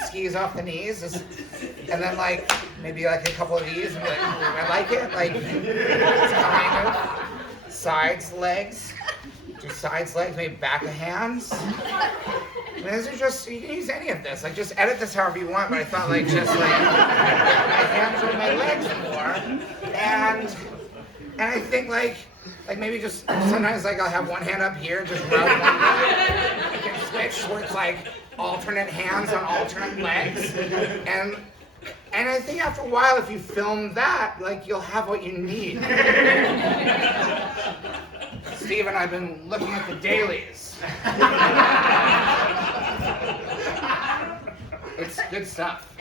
skis off the knees, and then like maybe like a couple of these, and be like, I like it, like it's kind of sides legs, do sides legs, maybe back of hands. I mean, these are just, you can use any of this. Like, just edit this however you want, but I thought, like, just, like, my hands or my legs more. And I think, like maybe just, sometimes, like, I'll have one hand up here and just rub one leg. I can switch where it's, like, alternate hands on alternate legs. And I think after a while, if you film that, like, you'll have what you need. Stephen, I've been looking at the dailies. It's good stuff.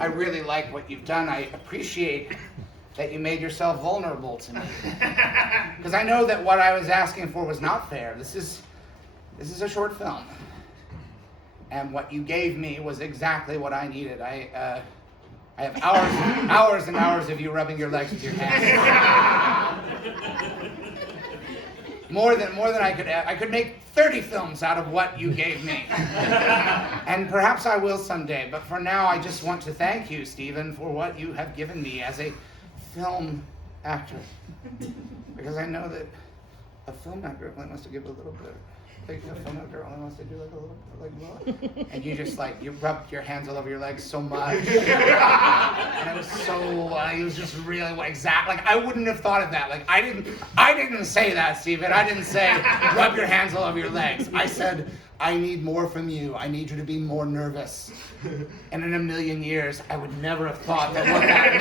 I really like what you've done. I appreciate that you made yourself vulnerable to me. Because I know that what I was asking for was not fair. This is a short film. And what you gave me was exactly what I needed. I have hours and hours of you rubbing your legs with your hands. More than I could make 30 films out of what you gave me. And perhaps I will someday, but for now I just want to thank you, Stephen, for what you have given me as a film actor. Because I know that a film actor only wants to give a little bit. Like a film actor only wants to do like a little bit, like what? And you just like, you rubbed your hands all over your legs so much. And it was so, it was just really exact. Like I wouldn't have thought of that. Like I didn't say that, Stephen. I didn't say rub your hands all over your legs. I said, I need more from you. I need you to be more nervous. And in a million years, I would never have thought that what that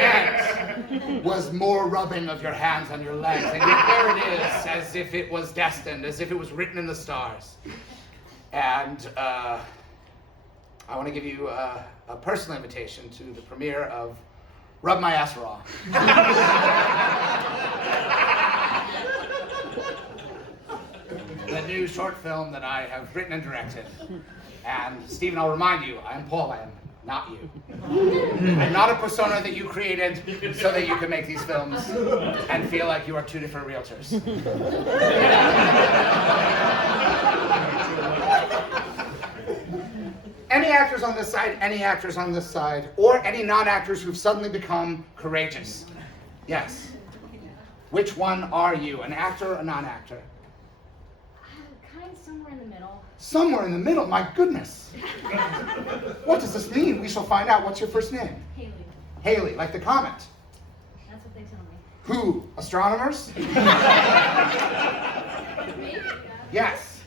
meant was more rubbing of your hands on your legs. And yet there it is, as if it was destined, as if it was written in the stars. And I want to give you a personal invitation to the premiere of Rub My Ass Raw. The new short film that I have written and directed. And Stephen, I'll remind you, I am Paul, I am not you. I'm not a persona that you created so that you can make these films and feel like you are two different realtors. Any actors on this side, any actors on this side, or any non-actors who've suddenly become courageous? Yes. Which one are you, an actor or a non-actor? Kind somewhere in the middle. Somewhere in the middle, my goodness. What does this mean? We shall find out. What's your first name? Haley. Haley, like the comet. That's what they tell me. Who? Astronomers? Maybe. Yes.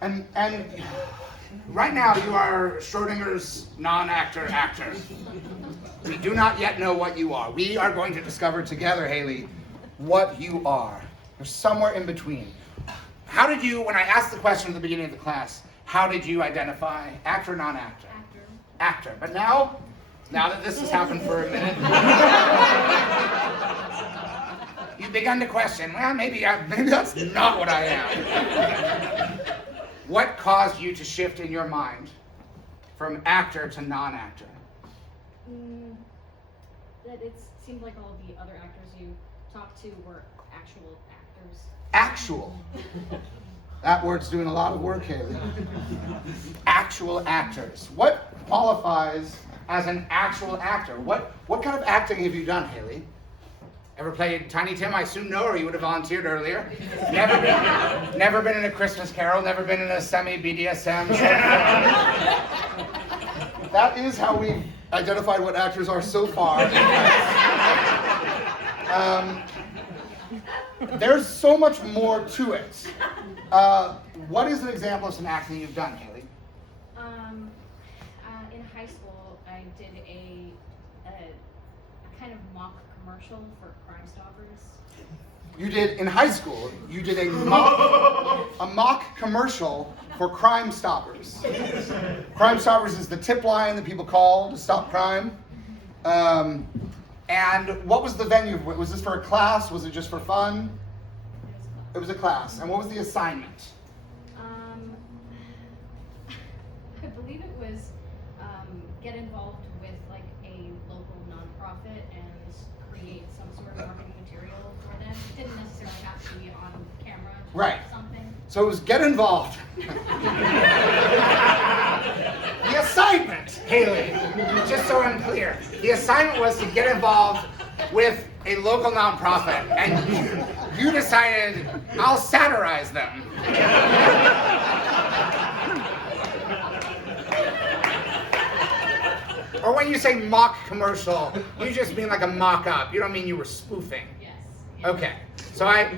And right now you are Schrodinger's non-actor actor. We do not yet know what you are. We are going to discover together, Haley, what you are. You're somewhere in between. How did you, when I asked the question at the beginning of the class, how did you identify actor or non-actor? Actor. Actor. But now that this has happened for a minute, you've begun to question, well, maybe that's not what I am. What caused you to shift in your mind from actor to non-actor? That it seemed like all the other actors you talked to were actual actors. Actual. That word's doing a lot of work, Haley. Actual actors. What qualifies as an actual actor? What kind of acting have you done, Haley? Ever played Tiny Tim? I assume no, or you would have volunteered earlier. Never been in a Christmas Carol, never been in a Semi-BDSM show. That is how we've identified what actors are so far. There's so much more to it. What is an example of some acting you've done, Haley? In high school, I did a kind of mock commercial for Crime Stoppers. You did, in high school, you did a mock commercial for Crime Stoppers. Crime Stoppers is the tip line that people call to stop crime. And what was the venue? Was this for a class? Was it just for fun? It was a class. And what was the assignment? I believe it was get involved with like a local nonprofit and create some sort of marketing material for them. It didn't necessarily have to be on camera. Just Right. Something. So it was get involved. The assignment, Haley, just so I'm clear, the assignment was to get involved with a local nonprofit, and you decided, I'll satirize them. Or when you say mock commercial, you just mean like a mock-up. You don't mean you were spoofing. Yes. Okay, so I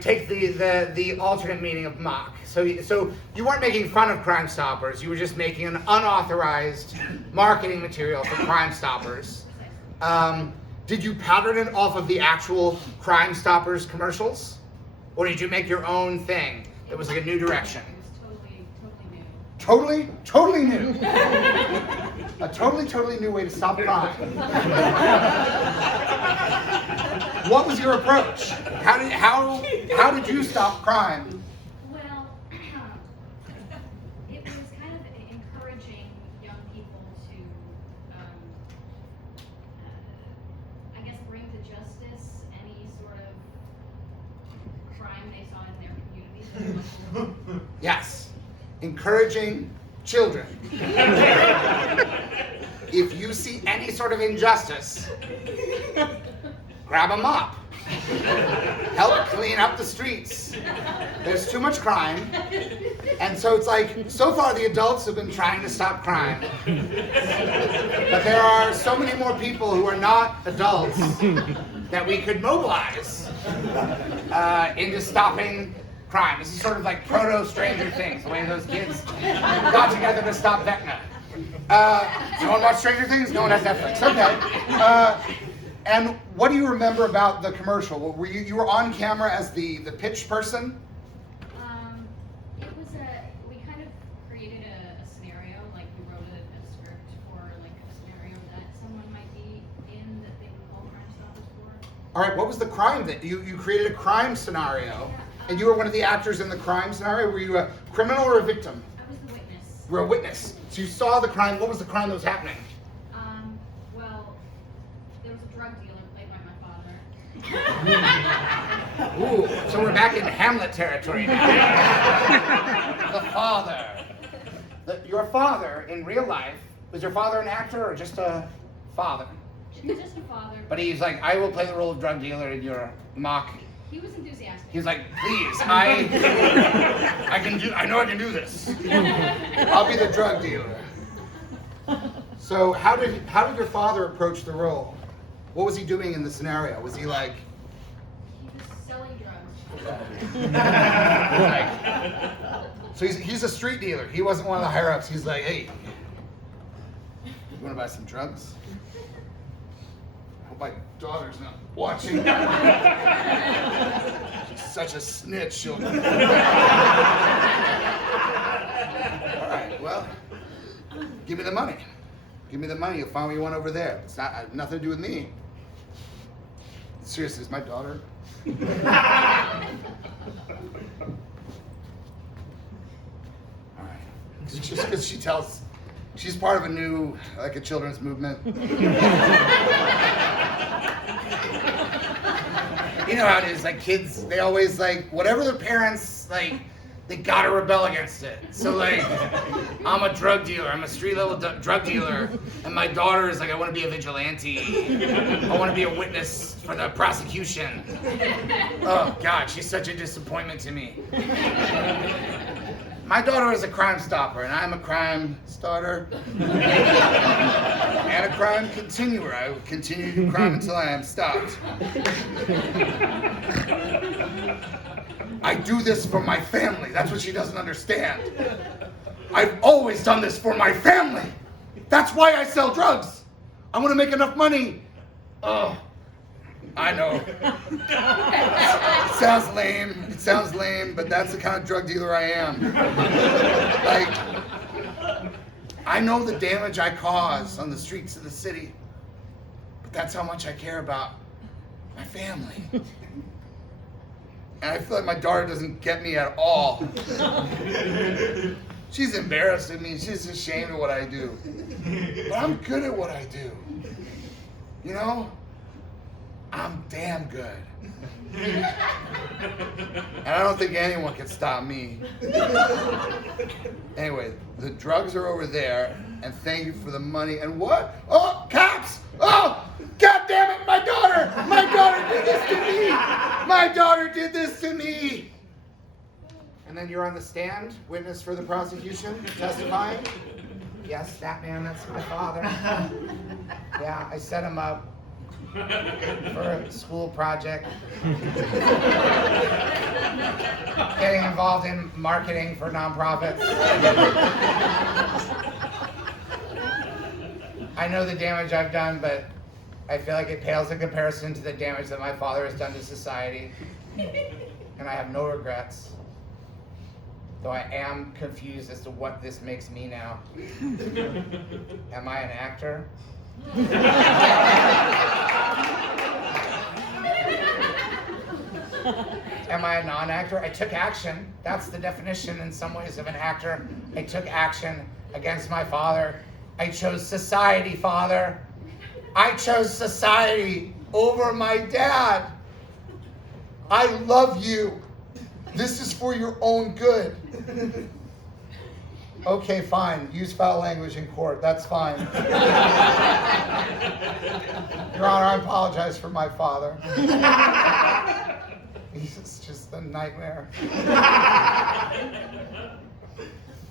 take the alternate meaning of mock. So you weren't making fun of Crime Stoppers. You were just making an unauthorized marketing material for Crime Stoppers. Did you pattern it off of the actual Crime Stoppers commercials, or did you make your own thing that was like a new direction? It was Totally new. A totally new way to stop crime. What was your approach? How did you stop crime? Well, it was kind of encouraging young people to, I guess, bring to justice any sort of crime they saw in their communities. Yes. Encouraging children. If you see any sort of injustice, grab a mop. Help clean up the streets. There's too much crime. And so it's like, so far the adults have been trying to stop crime. But there are so many more people who are not adults that we could mobilize into stopping crime. This is sort of like proto-Stranger Things, the way those kids got together to stop Vecna. No one watched Stranger Things? No one has Netflix. Okay. And what do you remember about the commercial? Were you were on camera as the pitch person? It was we kind of created a scenario, like we wrote a script for like a scenario that someone might be in that they would call Crime Stoppers for. All right, what was the crime that you created a crime scenario? And you were one of the actors in the crime scenario? Were you a criminal or a victim? I was the witness. You were a witness. So you saw the crime. What was the crime that was happening? Well, there was a drug dealer played by my father. Ooh, so we're back in Hamlet territory now. The father. Your father, in real life, was your father an actor or just a father? He's just a father. But he's like, I will play the role of drug dealer in your mock. He was enthusiastic. He's like, please, I know I can do this. I'll be the drug dealer. So how did your father approach the role? What was he doing in the scenario? Was he like, He was selling drugs. so he's a street dealer. He wasn't one of the higher ups. He's like, hey, you want to buy some drugs? I hope my daughter's not watching. She's such a snitch. She'll... All right, well, give me the money. Give me the money. You'll find what you want over there. It's not nothing to do with me. Seriously, it's my daughter. All right. Just because she tells, she's part of a new, like a children's movement. You know how it is, like kids, they always like, whatever their parents, like, they gotta rebel against it. So like, I'm a drug dealer, I'm a street level drug dealer, and my daughter is like, I wanna be a vigilante. I wanna be a witness for the prosecution. Oh God, she's such a disappointment to me. My daughter is a crime stopper, and I'm a crime starter. And a crime continuer. I will continue to do crime until I am stopped. I do this for my family. That's what she doesn't understand. I've always done this for my family. That's why I sell drugs. I want to make enough money. Oh, I know. It sounds lame, but that's the kind of drug dealer I am. Like, I know the damage I cause on the streets of the city, but that's how much I care about my family. And I feel like my daughter doesn't get me at all. She's embarrassed of me. She's ashamed of what I do. But I'm good at what I do. You know? I'm damn good. And I don't think anyone can stop me. Anyway, the drugs are over there, and thank you for the money. And what? Oh, cops! Oh, God damn it, my daughter! My daughter did this to me! My daughter did this to me! And then you're on the stand, witness for the prosecution, testifying? Yes, that man, that's my father. Yeah, I set him up for a school project. Getting involved in marketing for nonprofits. I know the damage I've done, but I feel like it pales in comparison to the damage that my father has done to society. And I have no regrets. Though I am confused as to what this makes me now. Am I an actor? Am I a non-actor? I took action. That's the definition in some ways of an actor. I took action against my father. I chose society, Father. I chose society over my dad. I love you. This is for your own good. Okay, fine. Use foul language in court. That's fine. Your Honor, I apologize for my father. He's just a nightmare.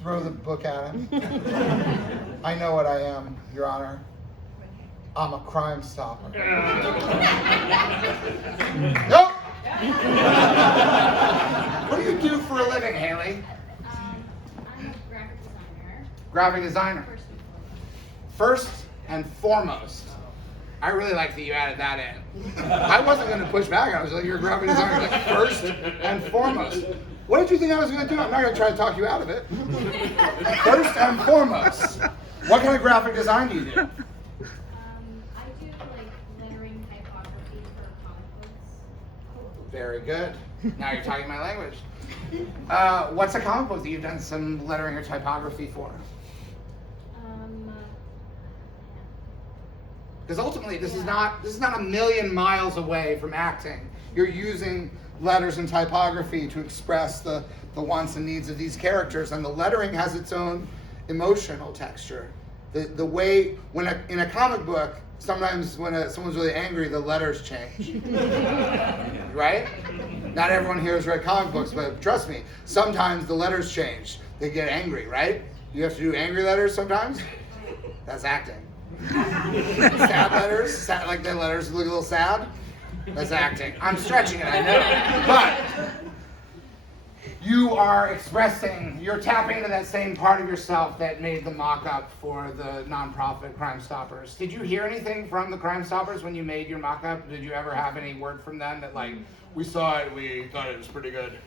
Throw the book at him. I know what I am, Your Honor. I'm a crime stopper. Nope! What do you do for a living, Haley? I'm a graphic designer. Graphic designer. First First and and foremost. foremost. I really like that you added that in. I wasn't going to push back. I was like, you're a graphic designer. Like, first and foremost. What did you think I was going to do? I'm not going to try to talk you out of it. First and foremost. What kind of graphic design do you do? I do like lettering typography for comic books. Very good. Now you're talking my language. What's a comic book that you've done some lettering or typography for? Because ultimately, this is not a million miles away from acting. You're using letters and typography to express the wants and needs of these characters, and the lettering has its own emotional texture. The way, in a comic book, sometimes when someone's really angry, the letters change. Right? Not everyone here has read comic books, but trust me, sometimes the letters change. They get angry, right? You have to do angry letters sometimes? That's acting. Sad letters, like the letters look a little sad? That's acting. I'm stretching it, I know. But you are expressing, you're tapping into that same part of yourself that made the mock-up for the nonprofit Crime Stoppers. Did you hear anything from the Crime Stoppers when you made your mock-up? Did you ever have any word from them that, like, we saw it, we thought it was pretty good?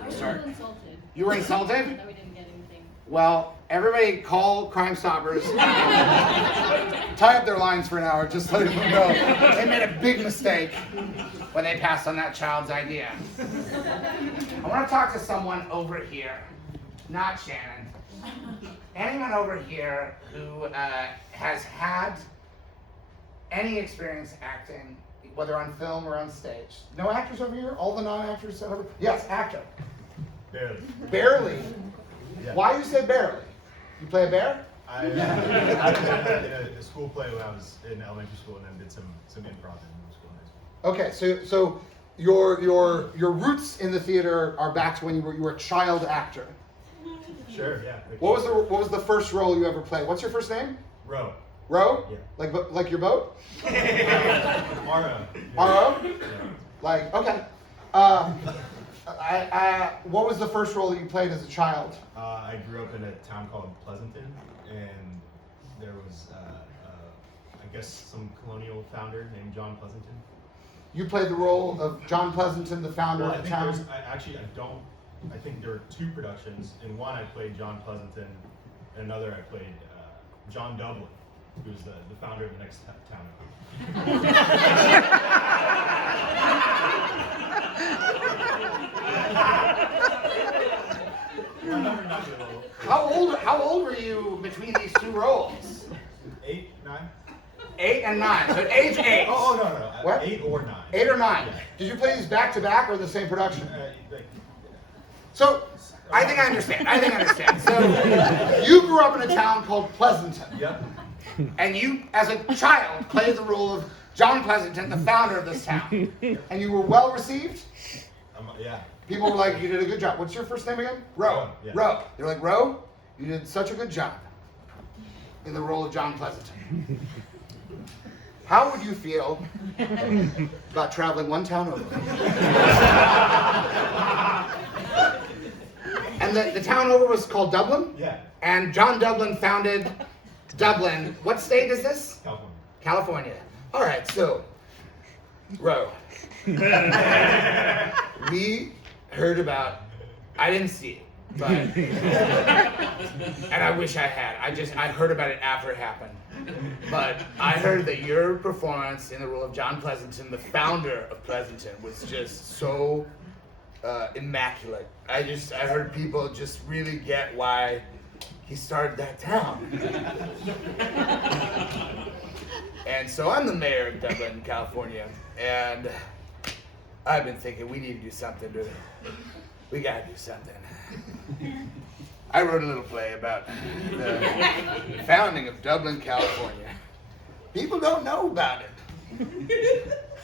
I was a little insulted. You were insulted? That we didn't get anything. Well, everybody call Crime Stoppers. Tie up their lines for an hour, just letting them know they made a big mistake when they passed on that child's idea. I want to talk to someone over here, not Shannon. Anyone over here who has had any experience acting, whether on film or on stage. No actors over here? All the non-actors over? Yes, actor. Barely. Barely? Yeah. Why you say barely? You play a bear? I did a school play when I was in elementary school, and then did some improv in middle school and high school. Okay, so your roots in the theater are back to when you were a child actor. Sure, yeah. What was the first role you ever played? What's your first name? Row. Row? Yeah. Like your boat? R.O. R.O.? Yeah. Like, okay. What was the first role that you played as a child? I grew up in a town called Pleasanton, and there was, I guess, some colonial founder named John Pleasanton. You played the role of John Pleasanton, the founder Well, of the town? I think there were two productions. In one, I played John Pleasanton. In another, I played John Dublin, who was the founder of the next town. How old were you between these two roles? 8, 9. 8 and 9. So age 8. Oh, no. What? 8 or 9. 8 or 9. Yeah. Did you play these back to back or the same production? Like, So, I think I understand. So, you grew up in a town called Pleasanton. Yep. And you, as a child, played the role of John Pleasanton, the founder of this town. And you were well received? Yeah. People were like, you did a good job. What's your first name again? Ro. Yeah. Ro. They're like, Ro, you did such a good job in the role of John Pleasanton. How would you feel about traveling one town over? And the town over was called Dublin? Yeah. And John Dublin founded Dublin. What state is this? California. California. All right, so, Ro. We heard about, I didn't see it, but, and I wish I had. I heard about it after it happened. But I heard that your performance in the role of John Pleasanton, the founder of Pleasanton, was just so immaculate. I heard people just really get why he started that town. And so I'm the mayor of Dublin, California, and I've been thinking we need to do something. We gotta do something. I wrote a little play about the founding of Dublin, California. People don't know about it.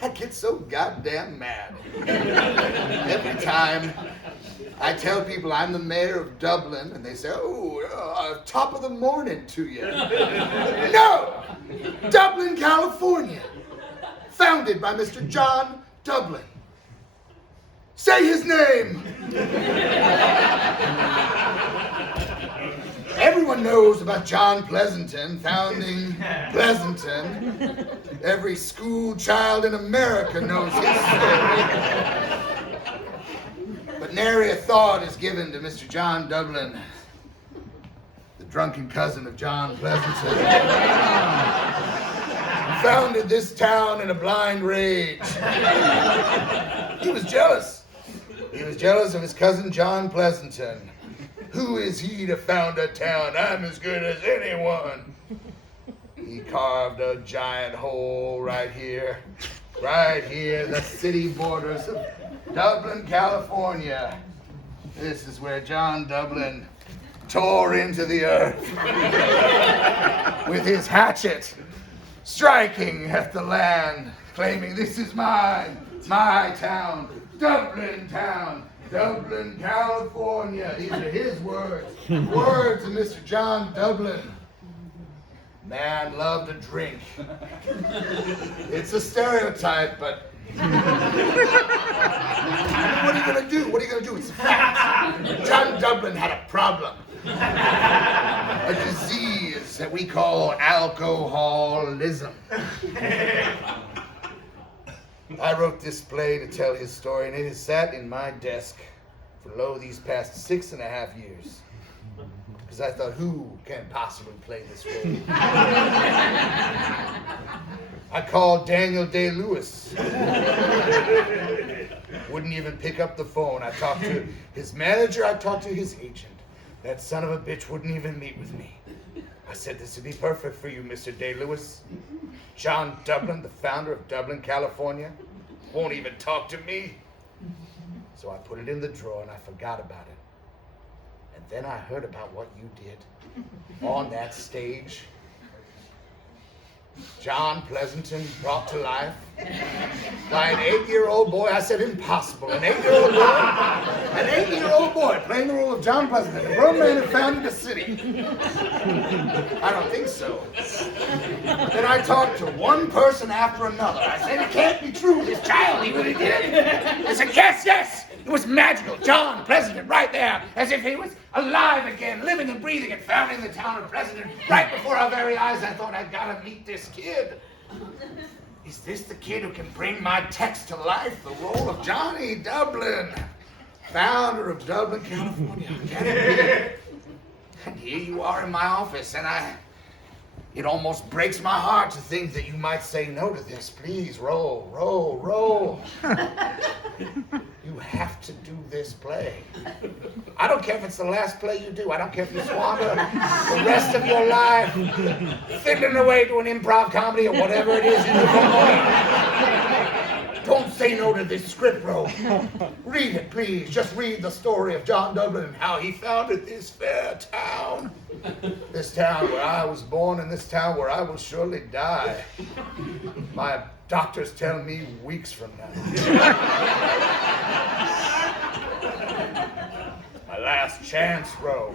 I get so goddamn mad. Every time I tell people I'm the mayor of Dublin, and they say, top of the morning to you. No! Dublin, California. Founded by Mr. John Dublin. Say his name! Everyone knows about John Pleasanton founding Pleasanton. Every school child in America knows his story. But nary a thought is given to Mr. John Dublin, the drunken cousin of John Pleasanton. He founded this town in a blind rage. He was jealous. He was jealous of his cousin John Pleasanton. Who is he to found a town? I'm as good as anyone. He carved a giant hole right here, the city borders of Dublin, California. This is where John Dublin tore into the earth with his hatchet, striking at the land, claiming, "This is mine, my town, Dublin town, Dublin, California." These are his words, words of Mr. John Dublin. Man loved to drink. It's a stereotype, but what are you gonna do? What are you gonna do? It's a fact. John Dublin had a problem. A disease that we call alcoholism. I wrote this play to tell his story, and it has sat in my desk for these past 6.5 years. Because I thought, who can possibly play this role? I called Daniel Day-Lewis. Wouldn't even pick up the phone. I talked to his manager, I talked to his agent. That son of a bitch wouldn't even meet with me. I said, "This would be perfect for you, Mr. Day-Lewis. John Dublin, the founder of Dublin, California, won't even talk to me." So I put it in the drawer and I forgot about it. And then I heard about what you did on that stage. John Pleasanton brought to life by an 8-year-old boy. I said, impossible. An 8-year-old boy playing the role of John Pleasanton, a grown man who founded a city. I don't think so. Then I talked to one person after another. I said, it can't be true. This child, he really did it. They said, yes, yes. It was magical. John Pleasanton right there, as if he was alive again, living and breathing and founding the town of Pleasanton right before our very eyes. I thought, I've got to meet this kid. Is this the kid who can bring my text to life? The role of Johnny Dublin, founder of Dublin, California. Can it be? And here you are in my office, and it almost breaks my heart to think that you might say no to this. Please, roll, roll, roll. You have to do this play. I don't care if it's the last play you do. I don't care if you squander the rest of your life fiddling away to an improv comedy or whatever it is you do. Don't say no to this script, bro. Read it, please. Just read the story of John Dublin and how he founded this fair town. This town where I was born and this town where I will surely die. My doctors tell me weeks from now. My last chance, bro.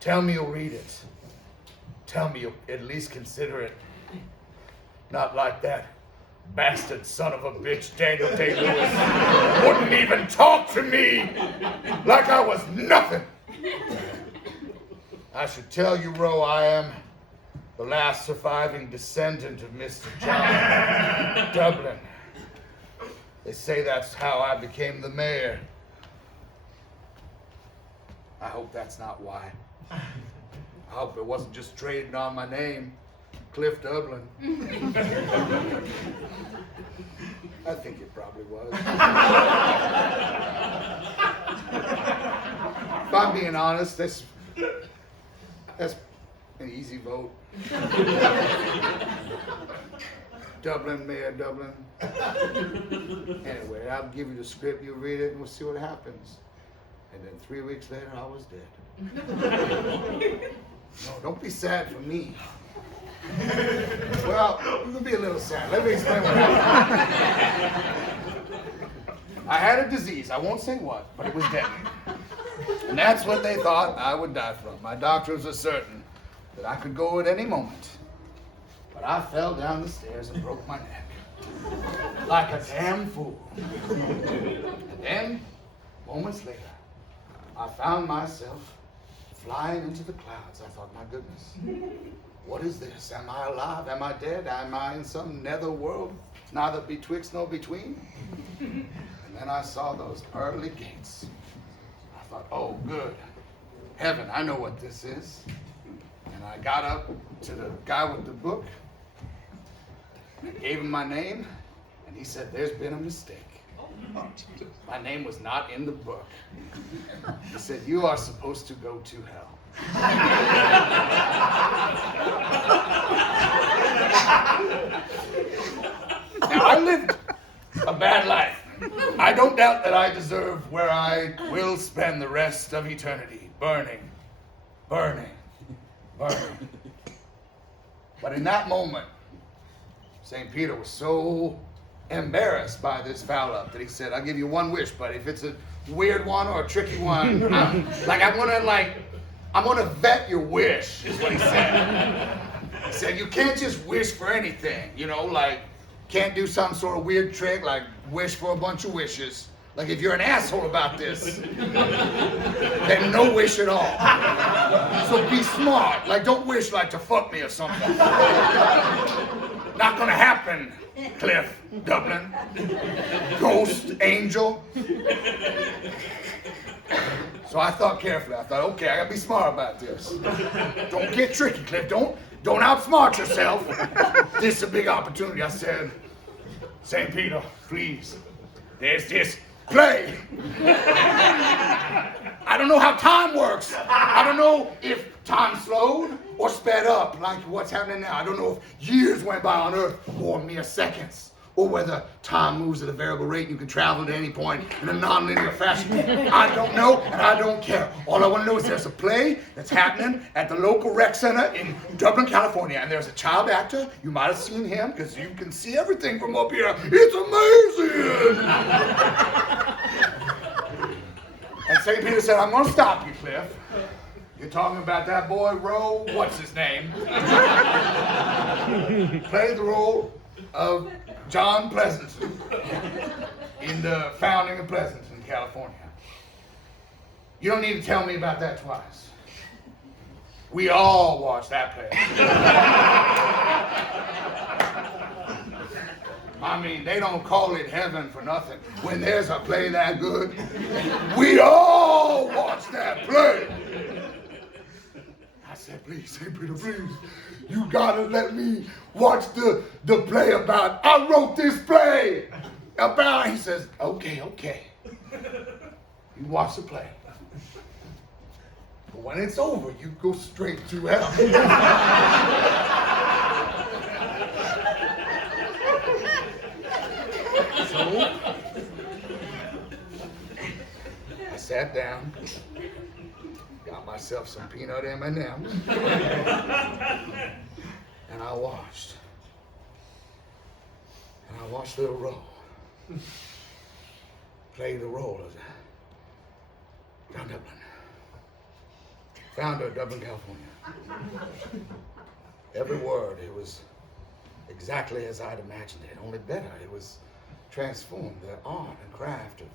Tell me you'll read it. Tell me you'll at least consider it. Not like that bastard son of a bitch, Daniel Day-Lewis, wouldn't even talk to me like I was nothing. I should tell you, Ro, I am the last surviving descendant of Mr. John Dublin. They say that's how I became the mayor. I hope that's not why. I hope it wasn't just trading on my name, Cliff Dublin. I think it probably was. If I'm being honest, that's an easy vote. Dublin, Mayor Dublin. Anyway, I'll give you the script, you read it, and we'll see what happens. And then 3 weeks later, I was dead. No, don't be sad for me. Well, it'll be a little sad. Let me explain what happened. I had a disease. I won't say what, but it was deadly. And that's what they thought I would die from. My doctors were certain that I could go at any moment. But I fell down the stairs and broke my neck. Like a damn fool. And then, moments later, I found myself flying into the clouds. I thought, my goodness, what is this? Am I alive? Am I dead? Am I in some nether world? Neither betwixt nor between? And then I saw those pearly gates. I thought, oh, good. Heaven, I know what this is. And I got up to the guy with the book. I gave him my name, and he said, there's been a mistake. My name was not in the book. He said, you are supposed to go to hell. Now, I lived a bad life. I don't doubt felt that I deserved where I will spend the rest of eternity, burning, burning, burning. But in that moment, St. Peter was so embarrassed by this foul up that he said, I'll give you one wish, but if it's a weird one or a tricky one, I'm gonna vet your wish, is what he said. He said, you can't just wish for anything, like, can't do some sort of weird trick, like wish for a bunch of wishes. Like, if you're an asshole about this, then no wish at all. So be smart. Like, don't wish like to fuck me or something. Not gonna happen, Cliff, Dublin. Ghost, angel. So I thought carefully. I thought, okay, I gotta be smart about this. Don't get tricky, Cliff. Don't outsmart yourself. This is a big opportunity. I said, St. Peter, please, there's this play. I don't know how time works. I don't know if time slowed or sped up, like what's happening now. I don't know if years went by on Earth or mere seconds, or whether time moves at a variable rate and you can travel to any point in a non-linear fashion. I don't know, and I don't care. All I want to know is there's a play that's happening at the local rec center in Dublin, California, and there's a child actor. You might have seen him, because you can see everything from up here. It's amazing! And St. Peter said, I'm going to stop you, Cliff. You're talking about that boy, Roe, what's his name? Played the role of John Pleasanton in the founding of Pleasanton, California. You don't need to tell me about that twice. We all watched that play. I mean, they don't call it heaven for nothing. When there's a play that good, we all watch that play. I said, please, St. Peter, please, you gotta let me watch the play about, I wrote this play about, he says, okay. You watch the play. But when it's over, you go straight to hell. So, I sat down, got myself some peanut M&Ms, and I watched. And I watched little Ro play the role of John Dublin, founder of Dublin, California. Every word, it was exactly as I'd imagined it, only better. It was transformed. The art and craft of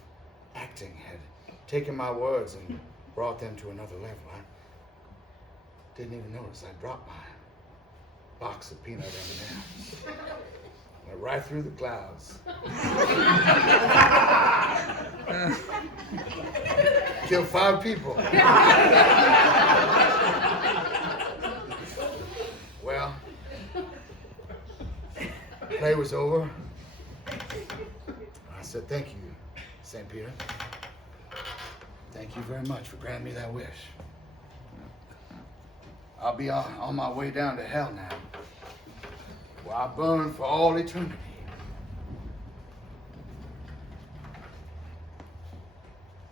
acting had taken my words and brought them to another level. I didn't even notice. I dropped my box of peanut M&Ms. Went right through the clouds. Killed 5 people. Well, the play was over. I said, thank you, St. Peter. Thank you very much for granting me that wish. I'll be on my way down to hell now, where I burn for all eternity.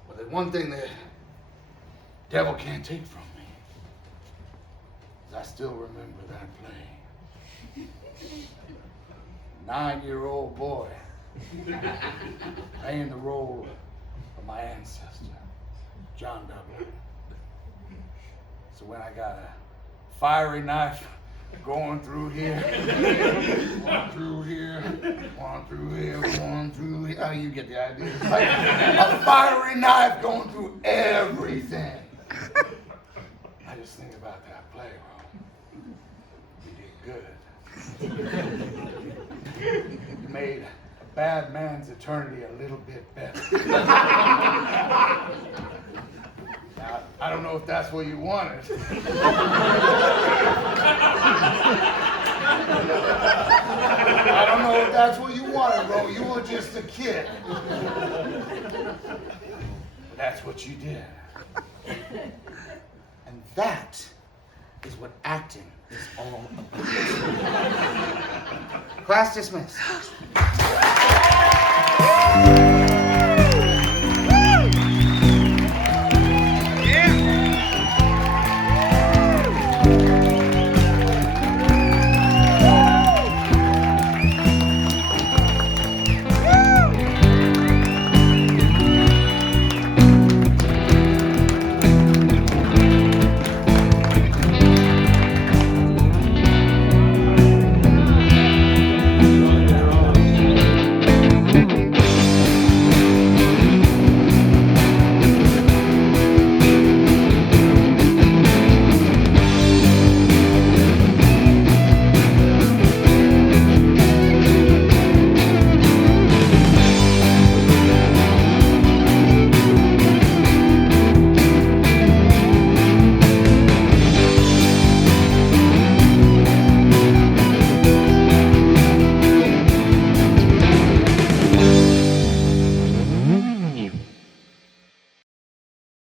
But there's one thing the devil can't take from me, is I still remember that play. 9-year-old boy playing the role of my ancestor, John Dublin. So when I got a fiery knife going through here, one through here, one through here, one through here. Oh, you get the idea. It's like a fiery knife going through everything. I just think about that play, Ron. You did good. You made a bad man's eternity a little bit better. Now, I don't know if that's what you wanted. I don't know if that's what you wanted, bro. You were just a kid. But that's what you did. And that is what acting is all about. Class dismissed.